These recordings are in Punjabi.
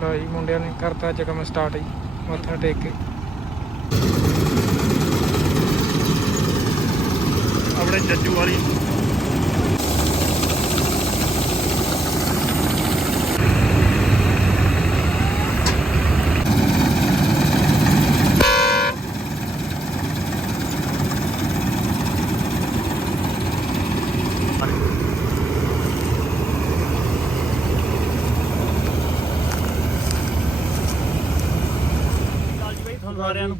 ਲਓ ਜੀ, ਮੁੰਡਿਆਂ ਨੇ ਕਰਤਾ ਅੱਜ ਕੰਮ ਸਟਾਰਟ ਜੀ, ਮੱਥਾ ਟੇਕ ਕੇ। ਆਪਣੇ ਜੱਜੂ ਵਾਲੀ ਕਾਲ ਜੀ ਬਾਈ ਤੁਹਾਨੂੰ ਸਾਰਿਆਂ ਨੂੰ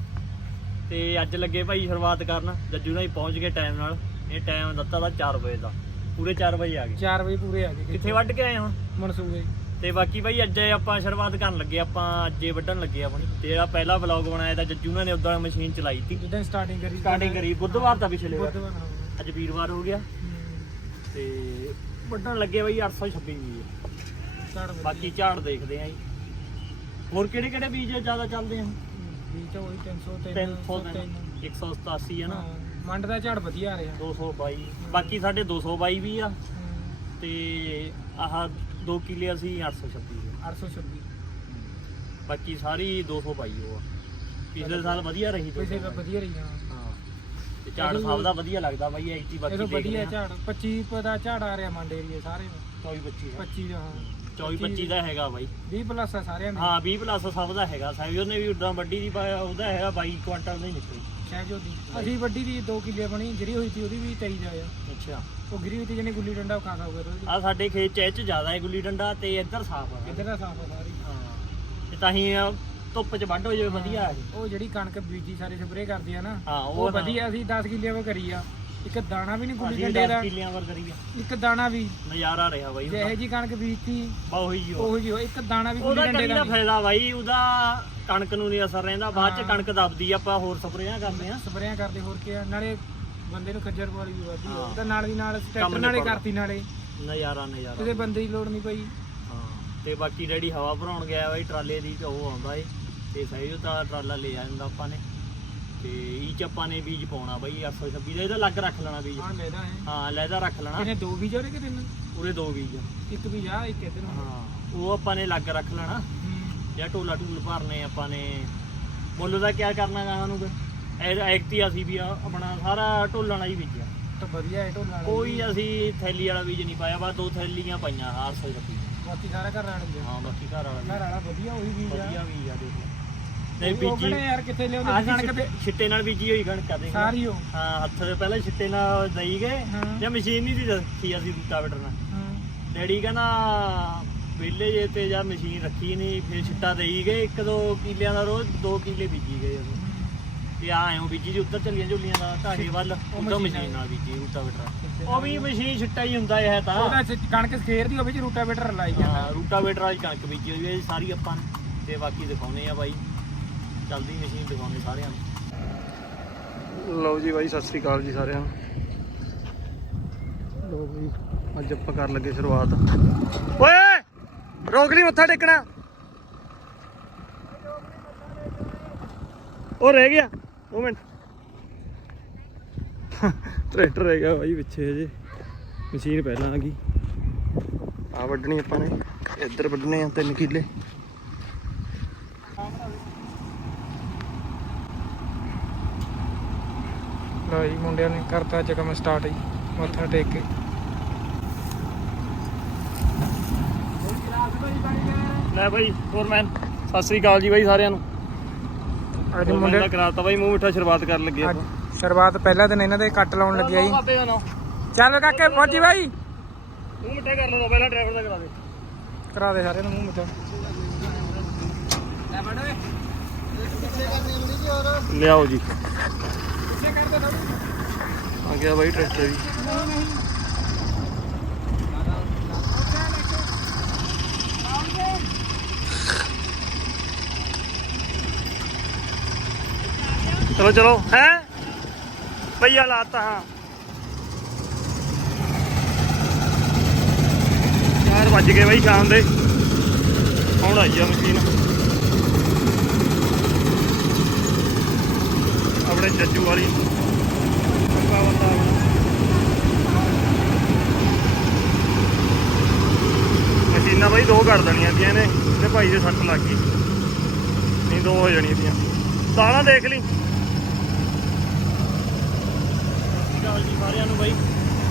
ਤੇ ਅੱਜ ਲੱਗੇ ਭਾਈ ਸ਼ੁਰੂਆਤ ਕਰਨ ਜੱਜੂ ਨਾਲ ਹੀ ਪਹੁੰਚ ਗਏ ਟਾਈਮ ਨਾਲ ਇਹ ਟਾਈਮ ਦਿੱਤਾ ਦਾ 4 ਵਜੇ ਦਾ ਪੂਰੇ 4 ਵਜੇ ਆ ਗਏ। 4 ਵਜੇ ਪੂਰੇ ਆ ਗਏ ਕਿੱਥੇ ਵੱਢ ਕੇ ਆਏ ਹੁਣ? ਮਨਸੂਬੇ ਤੇ ਬਾਕੀ ਭਾਈ ਅੱਜ ਆਪਾਂ ਸ਼ੁਰੂਆਤ ਕਰਨ ਲੱਗੇ ਆਪਾਂ ਅੱਜੇ ਵੱਢਣ ਲੱਗੇ ਆਪਣੀ ਤੇ ਇਹਦਾ ਪਹਿਲਾ ਵਲੌਗ ਬਣਾਇਆ ਤਾਂ ਜੱਜੂ ਨੇ ਉਦੋਂ ਮਸ਼ੀਨ ਚਲਾਈ ਤੀ। ਜਿੱਦਾਂ ਸਟਾਰਟਿੰਗ ਕਰੀ ਸਟਾਰਟਿੰਗ ਕਰੀ ਬੁੱਧਵਾਰ ਦਾ ਪਿਛਲੇ ਵਾਰ। ਅੱਜ ਵੀਰਵਾਰ ਹੋ ਗਿਆ। ਤੇ ਵੱਢਣ ਲੱਗੇ ਭਾਈ 826 ਵੀ ਝਾੜ ਵਧੀਆ। ਬਾਕੀ ਝਾੜ ਦੇਖਦੇ ਆਂ ਜੀ। ਹੋਰ ਕਿਹੜੇ ਕਿਹੜੇ ਬੀਜ ਜ਼ਿਆਦਾ ਚੱਲਦੇ ਆ? ਵੀ ਤਾਂ ਉਹੀ 300 300 187 ਹੈ ਨਾ। ਮੰਡ ਦਾ ਝਾੜ ਵਧੀਆ ਆ ਰਿਹਾ। 222 ਬਾਕੀ ਸਾਡੇ 222 ਵੀ ਆ। ਹਮ, ਤੇ ਆਹ 2 ਕਿੱਲੇ ਅਸੀਂ 826 ਦੇ। 826 ਬਾਕੀ ਸਾਰੀ 222 ਉਹ ਆ। ਪਿਛਲੇ ਸਾਲ ਵਧੀਆ ਰਹੀ ਵਧੀਆ ਹਾਂ। ਤੇ ਝਾੜ ਸਾਹਿਬ ਦਾ ਵਧੀਆ ਲੱਗਦਾ ਬਾਈ ਐਕਟੀ ਇਹ ਬਾਕੀ ਤਾਂ ਦੇਖਦੇ ਵਧੀਆ ਆ ਝਾੜ 25 ਦਾ ਝਾੜ ਆ ਰਿਹਾ ਮੰਡ ਏਰੀਏ ਸਾਰੇ ਦਾ 24 25 ਦਾ 25 ਦਾ ਹਾਂ। 24 25 ਦਾ ਹੈਗਾ ਬਾਈ। 20 ਪਲੱਸ ਆ ਸਾਰਿਆਂ ਦੇ। ਹਾਂ 20 ਪਲੱਸ ਸਭ ਦਾ ਹੈਗਾ। ਸਾਹਿਬ ਉਹਨੇ ਵੀ ਉਦਾਂ ਵੱਡੀ ਦੀ ਪਾਇਆ ਉਹਦਾ ਹੈਗਾ 22 ਕੁਆਂਟਲ ਦਾ ਹੀ ਨਿਕਲੀ ਸ਼ਹਿਜੋਦੀ ਅਸੀਂ ਵੱਡੀ ਦੀ 2 ਕਿੱਲੇ ਬਣੀ ਗਿਰੀ ਹੋਈ ਸੀ ਉਹਦੀ ਵੀ 23 ਦਾ ਆ। ਅੱਛਾ। ਉਹ ਗਿਰੀ ਹੋਈ ਸੀ ਜਿਹਨੇ ਗੁੱਲੀ ਡੰਡਾ ਖਾ ਖਾ ਗਿਆ ਆ ਸਾਡੇ ਖੇਤ ਚ ਇਹ ਚ ਜ਼ਿਆਦਾ ਹੈ ਗੁੱਲੀ ਡੰਡਾ ਤੇ ਇੱਧਰ ਸਾਫ਼ ਆ। ਇੱਧਰ ਦਾ ਸਾਫ਼ ਆ ਸਾਰੀ। ਹਾਂ। ਤੇ ਤਾਂ ਹੀ ਅਹ, ਧੁੱਪ ਚ ਵੱਢ ਹੋ ਜਾਵੇ ਵਧੀਆ ਹੈ ਉਹ ਜਿਹੜੀ ਕਣਕ ਬੀਜੀ ਸਾਰੇ ਸਪਰੇਅ ਕਰਦੀ ਆ ਨਾ ਹਾਂ ਉਹ ਉਹ ਨਾ- ਵਧੀਆ ਅਸੀਂ 10 ਕਿੱਲੇ ਉਹ ਕਰੀ ਆ। ਇੱਕ ਦਾਣਾ ਵੀ ਨਹੀਂ ਗੁੱਲੀ ਅਸੀਂ ਡੰਡੇ 10 ਦਾ ਕਿੱਲਿਆਂ ਵਰ ਕਰੀਏ ਇੱਕ ਦਾਣਾ ਵੀ। ਨਜ਼ਾਰਾ ਰਿਹਾ ਬਾਈ ਜਿਹੇ ਜੀ ਕਣਕ ਬੀਜਤੀ ਬਾ ਉਹੀ ਜੋ ਉਹੋ। ਜੀ ਇੱਕ ਦਾਣਾ ਵੀ ਗੁੱਲੀ ਡੰਡੇ ਕਰੀ ਦਾ। ਫਾਇਦਾ ਬਾਈ ਉਹਦਾ ਕਣਕ ਨੂੰ ਨਹੀਂ ਅਸਰ ਰਹਿੰਦਾ। ਬਾਅਦ ਚ। ਕਣਕ ਦਬਦੀ ਆ, ਆਪਾਂ ਹੋਰ ਸਪਰੇਆਂ ਕਰਦੇ ਆ ਸਪਰੇਆਂ ਕਰਦੇ ਹੋਰ ਕੀ ਆ ਨਾਲੇ ਬੰਦੇ ਨੂੰ ਖੱਜਰ ਪਵਾਲੀ ਵੀ ਵਾਦੀ ਹਾਂ। ਤਾਂ ਨਾਲ ਦੀ ਨਾਲ ਟਰੈਕਟਰ ਨਾਲੇ ਨਿਬੜਦਾ। ਕਰਤੀ ਨਾਲੇ। ਨਜ਼ਾਰਾ ਨਜ਼ਾਰਾ। ਕਿਸੇ ਬੰਦੇ ਦੀ ਲੋੜ ਨਹੀਂ ਪਈ। ਹਾਂ। ਤੇ ਬਾਕੀ ਡੈਡੀ ਹਵਾ ਭਰਾਉਣ ਗਿਆ ਬਾਈ ਟਰਾਲੇ ਦੀ ਤੇ ਉਹ ਆਉਂਦਾ ਏ। ਤੇ ਸਹੀ ਤਾਂ ਟਰਾਲਾ ਲੈ ਜਾਂਦਾ ਆਪਾਂ ਨੇ। ਤੇ ਇਹ ਚ ਆਪਾਂ ਨੇ ਬੀਜ ਪਾਉਣਾ ਬਾਈ 826 ਦਾ ਇਹਦਾ ਲੱਗ ਰੱਖ ਲੈਣਾ ਬੀਜ। ਹਾਂ ਲੈਦਾ ਹੈ। ਹਾਂ ਲੈਦਾ ਰੱਖ ਲੈਣਾ। ਇਹਨੇ ਦੋ ਵੀ ਜੋੜੇ ਕਿ ਤਿੰਨ? ਪੂਰੇ ਦੋ ਬੀਜ। ਇੱਕ ਵੀ ਆ ਇੱਕ ਇੱਧਰ ਹਾਂ ਉਹ ਆਪਾਂ ਨੇ ਲੱਗ ਰੱਖ ਲੈਣਾ। ਜਾਂ ਟੋਲਾ ਟੂਲ ਭਰਨੇ ਆਪਾਂ ਨੇ। ਮੁੱਲ ਦਾ ਕੀ ਕਰਨਾ ਗਾ ਸਾਨੂੰ ਫਿਰ? ਐਕਟੀ ਅਸੀਂ ਵੀ ਆਪਣਾ ਸਾਰਾ ਢੋਲਣ ਹੀ ਬੀਜਿਆ ਤਾਂ ਵਧੀਆ ਹੈ ਢੋਲ ਵਾਲਾ ਕੋਈ ਅਸੀਂ ਥੈਲੀ ਵਾਲਾ ਬੀਜ ਨਹੀਂ ਪਾਇਆ ਬਸ ਦੋ ਥੈਲੀਆਂ ਪਾਈਆਂ 826 ਬਾਕੀ ਸਾਰਾ ਘਰ ਗਿਆ ਹਾਂ ਬਾਕੀ ਘਰ ਵਾਲਾ ਘਰ ਵਾਲਾ ਵਧੀਆ ਉਹੀ ਬੀਜ ਆ। ਵਧੀਆ ਵੀ ਆ ਦੇਖ ਨਹੀਂ ਬੀਜੀ ਕਿਹੜੇ ਯਾਰ ਕਿੱਥੇ ਲਿਆਉਂਦੇ? ਆਹ ਕਣਕ ਤੇ ਛਿੱਟੇ ਨਾਲ ਬੀਜੀ ਹੋਈ ਕਣਕ ਆ ਦੇਖ ਲੈ। ਸਾਰੀ ਉਹ। ਹਾਂ ਹੱਥ ਦੇ ਪਹਿਲਾਂ ਛਿੱਟੇ ਨਾਲ ਦਈ ਗਏ ਹਾਂ। ਜਾਂ ਮਸ਼ੀਨ ਨਹੀਂ ਦੀ ਰੱਖੀ ਅਸੀਂ ਰੂਟਾਵੇਟਰ ਨਾਲ। ਹਾਂ। ਡੈਡੀ ਕਹਿੰਦਾ ਵਿਹਲੇ ਜੇ ਤੇ ਜਾਂ ਮਸ਼ੀਨ ਰੱਖੀ ਨਹੀਂ ਫਿਰ ਛਿੱਟਾ ਦੇਈ ਗਏ ਇੱਕ ਦੋ ਕਿੱਲਿਆਂ ਦਾ ਰੋਜ਼ ਦੋ ਕਿੱਲੇ ਬੀਜੀ ਗਏ ਉਦੋਂ। ਤੇ ਆ ਐਂ ਬੀਜੀ ਦੀ ਉੱਧਰ ਚੱਲੀਆਂ ਝੁੱਲੀਆਂ ਦਾ ਢਾਗੇ ਵੱਲ ਉਦੋਂ ਮਸ਼ੀਨ ਨਾਲ ਬੀਜੀ ਰੂਟਾਵੇਟਰ ਉਹ ਵੀ ਮਸ਼ੀਨ ਛਿੱਟਾ ਹੀ ਹੁੰਦਾ ਇਹ ਤਾਂ। ਉਹਦਾ ਚ- ਕਣਕ ਹੋਵੇ ਰੂਟਾਵੇਟਰ ਲਾਈ ਜਾਂਦਾ। ਵਾਲੀ ਕਣਕ ਬੀਜੀ ਹੋਈ ਹੈ ਜੀ ਸਾਰੀ ਆਪਾਂ ਨੇ। ਤੇ ਬਾਕੀ ਦਿਖਾਉਨੇ ਆ ਬਾਈ। ਚੱਲਦੀ ਮਸ਼ੀਨ ਦਿਖਾਉਨੇ ਸਾਰਿਆਂ ਨੂੰ। ਲਓ ਜੀ ਬਾਈ, ਸਤਿ ਸ੍ਰੀ ਅਕਾਲ ਜੀ ਸਾਰਿਆਂ ਨੂੰ। ਲਓ ਜੀ, ਅੱਜ ਆਪਾਂ ਕਰਨ ਲੱਗੇ ਸ਼ੁਰੂਆਤ। ਓਏ, ਰੋਕ ਲਈ ਮੱਥਾ ਟੇਕਣਾ। ਉਹ ਰਹਿ ਗਿਆ। 2 ਮਿੰਟ। ਟਰੈਕਟਰ ਰਹਿ ਗਿਆ ਬਾਈ ਪਿੱਛੇ ਜੇ ਮਸ਼ੀਨ ਪਹਿਲਾਂ ਆ ਗਈ। ਆ ਵੱਢਣੀ ਆਪਾਂ ਨੇ। ਇੱਧਰ ਵੱਢਣੇ ਆ ਤਿੰਨ ਕਿੱਲੇ। ਲਓ ਜੀ ਮੁੰਡਿਆਂ ਨੇ ਕਰਤਾ ਅੱਜ ਕੰਮ ਸਟਾਰਟ ਜੀ ਮੱਥਾ ਟੇਕ ਕੇ। ਲੈ ਬਾਈ ਫੋਰਮੈਨ ਸਤਿ ਸ੍ਰੀ ਅਕਾਲ ਜੀ ਬਾਈ ਸਾਰਿਆਂ ਨੂੰ। ਅੱਜ ਮੁੰਡੇ ਦਾ ਕਰਾਤਾ ਬਾਈ ਮੂੰਹ ਮਿੱਠਾ ਸ਼ੁਰੂਆਤ ਕਰਨ ਲੱਗੇ ਆਪਾਂ। ਸ਼ੁਰੂਆਤ ਪਹਿਲਾ ਦਿਨ ਇਹਨਾਂ ਦੇ ਕੱਟ ਲਾਉਣ ਲੱਗਿਆ ਜੀ। ਚੱਲ ਕਾਕੇ ਪਹੁੰਚੀ ਬਾਈ। ਮੂੰਹ ਮਿੱਠਾ ਕਰ ਲਓ ਪਹਿਲਾਂ ਡਰਾਈਵਰ ਦਾ ਕਰਾ ਦੇ। ਕਰਾ ਦੇ ਸਾਰਿਆਂ ਨੂੰ ਮੂੰਹ ਮਿੱਠਾ। ਲਿਆਓ ਜੀ। ਆ ਗਿਆ ਬਾਈ ਟਰੈਕਟਰ ਵੀ। ਚਲੋ ਚਲੋ, ਹੈ? ਭਈਆ ਲਾਤਾ ਹਾਂ। 4 ਵੱਜ ਗਏ ਬਾਈ ਸ਼ਾਮ ਦੇ। ਹੁਣ ਆਈ ਆ ਮਸ਼ੀਨ। ਆਪਣੇ ਜੱਜੂ ਵਾਲੀ। ਮਸ਼ੀਨ ਬਾਈ ਦੋ ਕਰ ਦੇਣੀਆਂ ਦੀਆਂ ਨੇ ਤੇ ਭਾਈ ਦੇ ਸੱਟ ਲੱਗ ਗਈ। ਨਹੀਂ ਦੋ ਹੋ ਜਾਣੀਆਂ ਦੀਆਂ ਦਾਣਾ ਦੇਖ ਲਈ। ਚਲ ਜੀ ਸਾਰਿਆਂ ਨੂੰ ਬਾਈ।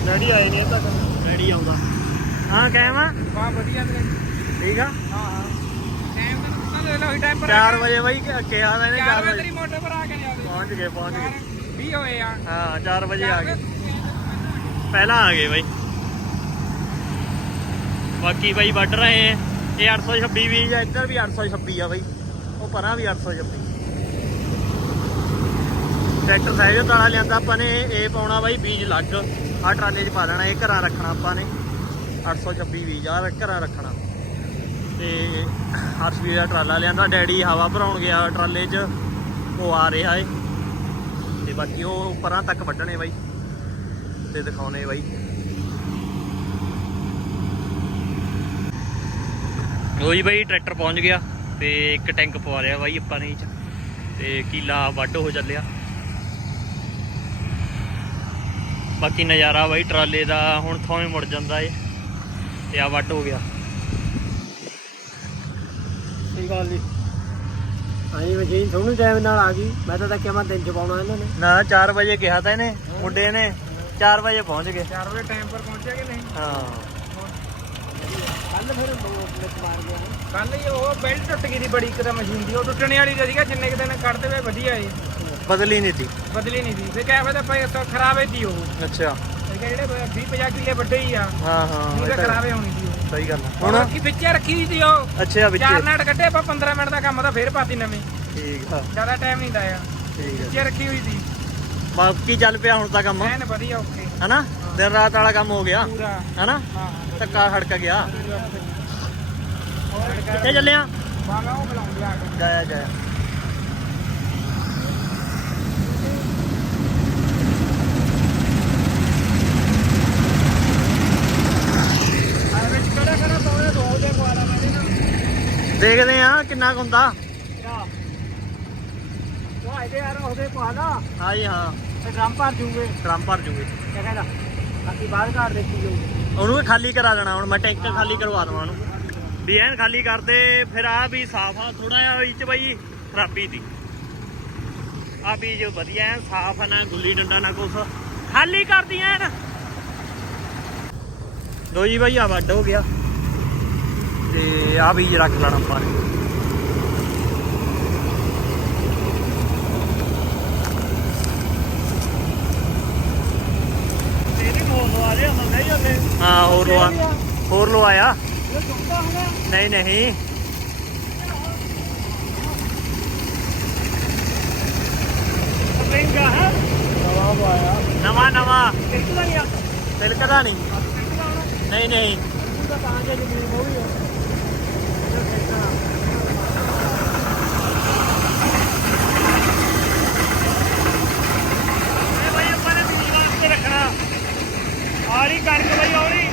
ਡੈਡੀ ਆਏ ਨੇ ਤੱਕ ਰੈਡੀ ਆਉਂਦਾ। ਹਾਂ ਕਹਿ ਵਾ ਵਾਹ ਵਧੀਆ ਵੀਰੇ ਠੀਕ ਆ? ਹਾਂ ਹਾਂ। ਟਾਈਮ ਤਾਂ ਲੈ ਲਓ ਟਾਈਮ ਪਰ 4 ਵਜੇ ਬਾਈ ਕਿਹਾ ਇਹਨੇ 4 4 ਵਜੇ ਤੇਰੀ ਮੋਟਰ ਪਰ ਆ ਕੇ ਜਾਦੇ ਪਹੁੰਚ ਗਏ ਪਹੁੰਚ ਗਏ। 20 ਹੋਏ ਆ। ਹਾਂ 4 ਵਜੇ ਆ ਗਏ। ਪਹਿਲਾਂ ਆ ਗਏ ਬਾਈ। ਬਾਕੀ ਬਾਈ ਵੱਢ ਰਹੇ ਹੈ ਇਹ 826 ਵੀ ਆ ਇੱਧਰ ਵੀ 826 ਆ ਬਾਈ। ਉਹ ਪਰਾਂ ਵੀ 826 ਟਰੈਕਟਰ ਸਹਿਜ ਤਾਲਾ ਲਿਆਂਦਾ ਆਪਾਂ ਨੇ ਇਹ ਪਾਉਣਾ ਬਾਈ ਬੀਜ ਲੱਗ ਆ ਟਰਾਲੇ 'ਚ ਪਾ ਦੇਣਾ ਇਹ ਘਰਾਂ ਰੱਖਣਾ ਆਪਾਂ ਨੇ। 826 ਬੀਜ ਆ ਘਰਾਂ ਰੱਖਣਾ। ਤੇ ਹਰਸ਼ਵੀਰ ਦਾ ਟਰਾਲਾ ਲਿਆਂਦਾ ਡੈਡੀ ਹਵਾ ਭਰਾਉਣ ਗਿਆ ਟਰਾਲੇ 'ਚ। ਉਹ ਆ ਰਿਹਾ ਏ। ਬਾਕੀ ਉਹ ਪਰਾਂ ਤੱਕ ਵੱਢਣੇ ਬਾਈ। ਤੇ ਦਿਖਾਉਣੇ ਬਾਈ। ਉਹੀ ਬਾਈ ਟਰੈਕਟਰ ਪਹੁੰਚ ਗਿਆ ਤੇ ਇੱਕ ਟੈਂਕ ਪਵਾ ਲਿਆ ਬਾਈ ਆਪਾਂ ਨੇ ਇਹ ਚ। ਤੇ ਕੀਲਾ ਵੱਢ ਹੋ ਚੱਲਿਆ। ਬਾਕੀ ਨਜ਼ਾਰਾ ਬਾਈ ਟਰਾਲੇ ਦਾ ਹੁਣ ਥੋਵੇਂ ਮੁੜ ਜਾਂਦਾ ਏ। ਤੇ ਆ ਵੱਢ ਹੋ ਗਿਆ। ਸਹੀ ਗੱਲ ਨਹੀਂ ਆਈ ਮਸ਼ੀਨ ਥੋੜੀ ਟਾਈਮ ਨਾਲ ਆ ਗਈ। ਮੈਂ ਤਾਂ ਕਿਹਾ ਮੈਂ ਦਿਨ ਚ ਪਾਉਣਾ ਇਹਨਾਂ ਨੇ। ਨਾ 4 ਵਜੇ ਕਿਹਾ ਤਾਂ ਇਹਨੇ ਮੁੰਡੇ ਨੇ। 4 ਵਜੇ ਪਹੁੰਚ ਗਏ। 4 ਵਜੇ ਟਾਈਮ ਪਰ ਪਹੁੰਚਿਆ ਕਿ ਨਹੀਂ? ਹਾਂ। ਕੱਲ ਫਿਰ ਲੋਕ ਮਾਰ ਗਿਆ ਕੱਲ ਹੀ ਉਹ ਬੈਲਟ ਟੁੱਟ ਗਈ ਦੀ ਬੜੀ ਇੱਕ ਤਾਂ ਮਸ਼ੀਨ ਦੀ। ਉਹ ਟੁੱਟਣੇ ਵਾਲੀ ਤਾਂ ਸੀਗਾ ਜਿੰਨੇ ਕਿ ਦਿਨ ਕੱਢਦੇ ਵੇ ਵਧੀਆ ਏ ਬਦਲੀ ਨਹੀਂ ਤੀ ਬਦਲੀ ਨਹੀਂ ਸੀ। ਫਿਰ ਕਿਹਾ ਫਾਇਦਾ ਪਈ ਤਾਂ ਖਰਾਬ ਹੀ ਸੀ ਉਹ। ਅੱਛਾ। ਇਹ ਜਿਹੜੇ 20 50 ਕਿੱਲੇ ਵੱਡੇ ਹੀ ਆ। ਹਾਂ ਹਾਂ ਇਹ ਤਾਂ ਤਾਂ ਖਰਾਬੇ ਹੋਣੀ ਸੀ। ਸਹੀ ਗੱਲ। ਹੁਣ ਹੁਣ? ਕੀ ਵਿੱਚੇ ਰੱਖੀ ਹੋਈ ਸੀ ਉਹ। ਅੱਛਾ ਵਿੱਚ। ਚਾਰ ਨਾਟ ਕੱਢੇ ਆਪਾਂ 15 ਮਿੰਟ ਦਾ ਕੰਮ ਤਾਂ ਫੇਰ ਪਾਤੀ ਨਵੀਂ। ਠੀਕ ਆ। ਜ਼ਿਆਦਾ ਟਾਈਮ ਨਹੀਂ ਲਾਇਆ। ਠੀਕ ਆ। ਵਿੱਚੇ ਰੱਖੀ ਹੋਈ ਸੀ। ਬਾਕੀ ਚੱਲ ਪਿਆ ਹੁਣ ਤਾਂ ਕੰਮ। ਐਨ ਵਧੀਆ ਓਕੇ। ਹਨਾ? ਦਿਨ ਰਾਤ ਵਾਲਾ ਕੰਮ ਹੋ ਗਿਆ। ਪੂਰਾ। ਹਨਾ? ਹਾਂ ਧੱਕਾ ਖੜਕ ਗਿਆ। ਕਿੱਥੇ ਚੱਲਿਆ ਬਾਗਾ ਉਹ ਬੁਲਾਉਂਦੇ ਆ ਕੇ। ਜਾਇਆ ਜਾਇਆ ਆ ਵਿੱਚ ਕਿਹੜਾ ਕਿਹੜਾ ਪਾਉਣੇ ਦੋ ਦੇ ਪਵਾ ਲਾ ਮੈਂ ਨਾ ਦੇਖਦੇ ਆ ਕਿੰਨਾ ਕੁ ਹੁੰਦਾ। ਉਹ ਇਹਦੇ ਯਾਰ ਉਹਦੇ ਪਵਾ ਲਾ। ਹਾਂ ਡਰਮ ਭਰ ਜੂਗੇ। ਡਰਮ ਭਰ ਜੂਗੇ। ਕਿਆ ਕਹਿੰਦਾ? ਬਾਕੀ ਬਾਹਰ ਘਰ ਦੇਖੀ ਜਾਊ ਉਹਨੂੰ ਵੀ ਖਾਲੀ ਕਰਾ ਦੇਣਾ ਹੁਣ ਮੈਂ ਟੈਂਕ ਖਾਲੀ ਕਰਵਾ ਦਵਾਂ ਉਹਨੂੰ। ਵੀ ਐਨ ਖਾਲੀ ਕਰਦੇ ਫਿਰ ਆ ਵੀ ਸਾਫ਼ ਆ ਥੋੜਾ ਜਿਹਾ ਵਿੱਚ ਬਈ ਖਰਾਬੀ ਦੀ ਆ ਬੀਜ ਵਧੀਆ ਸਾਫ਼ ਆ ਨਾ ਗੁੱਲੀ ਡੰਡਾ ਨਾ ਕੁਛ। ਖਾਲੀ ਕਰਦੀ ਐਨ। ਲੋ ਜੀ ਬਾਈ ਆ ਵੱਡ ਹੋ ਗਿਆ। ਤੇ ਆ ਬੀਜ ਰੱਖ ਲੈਣਾ ਆਪਾਂ ਨੇ। ਹੀ ਹੋਰ ਲਵਾ। ਹੋਰ ਲਵਾਇਆ? ਨਹੀਂ ਨਹੀਂ। ਨਵਾਂ ਨਵਾਂ ਗਿਆ ਤਿਲਕਦਾ ਨਹੀਂ। ਨਹੀਂ ਨਹੀਂ ਤਾਂ ਤਾਂ ਜੇ ਜ਼ਮੀਨ ਹੋ ਗਈ ਇਹ ਬਾਈ ਆਪਾਂ ਨੇ ਰੱਖਣਾ। ਆਰੀ ਕਣਕ ਬਾਈ ਆਉਣੀ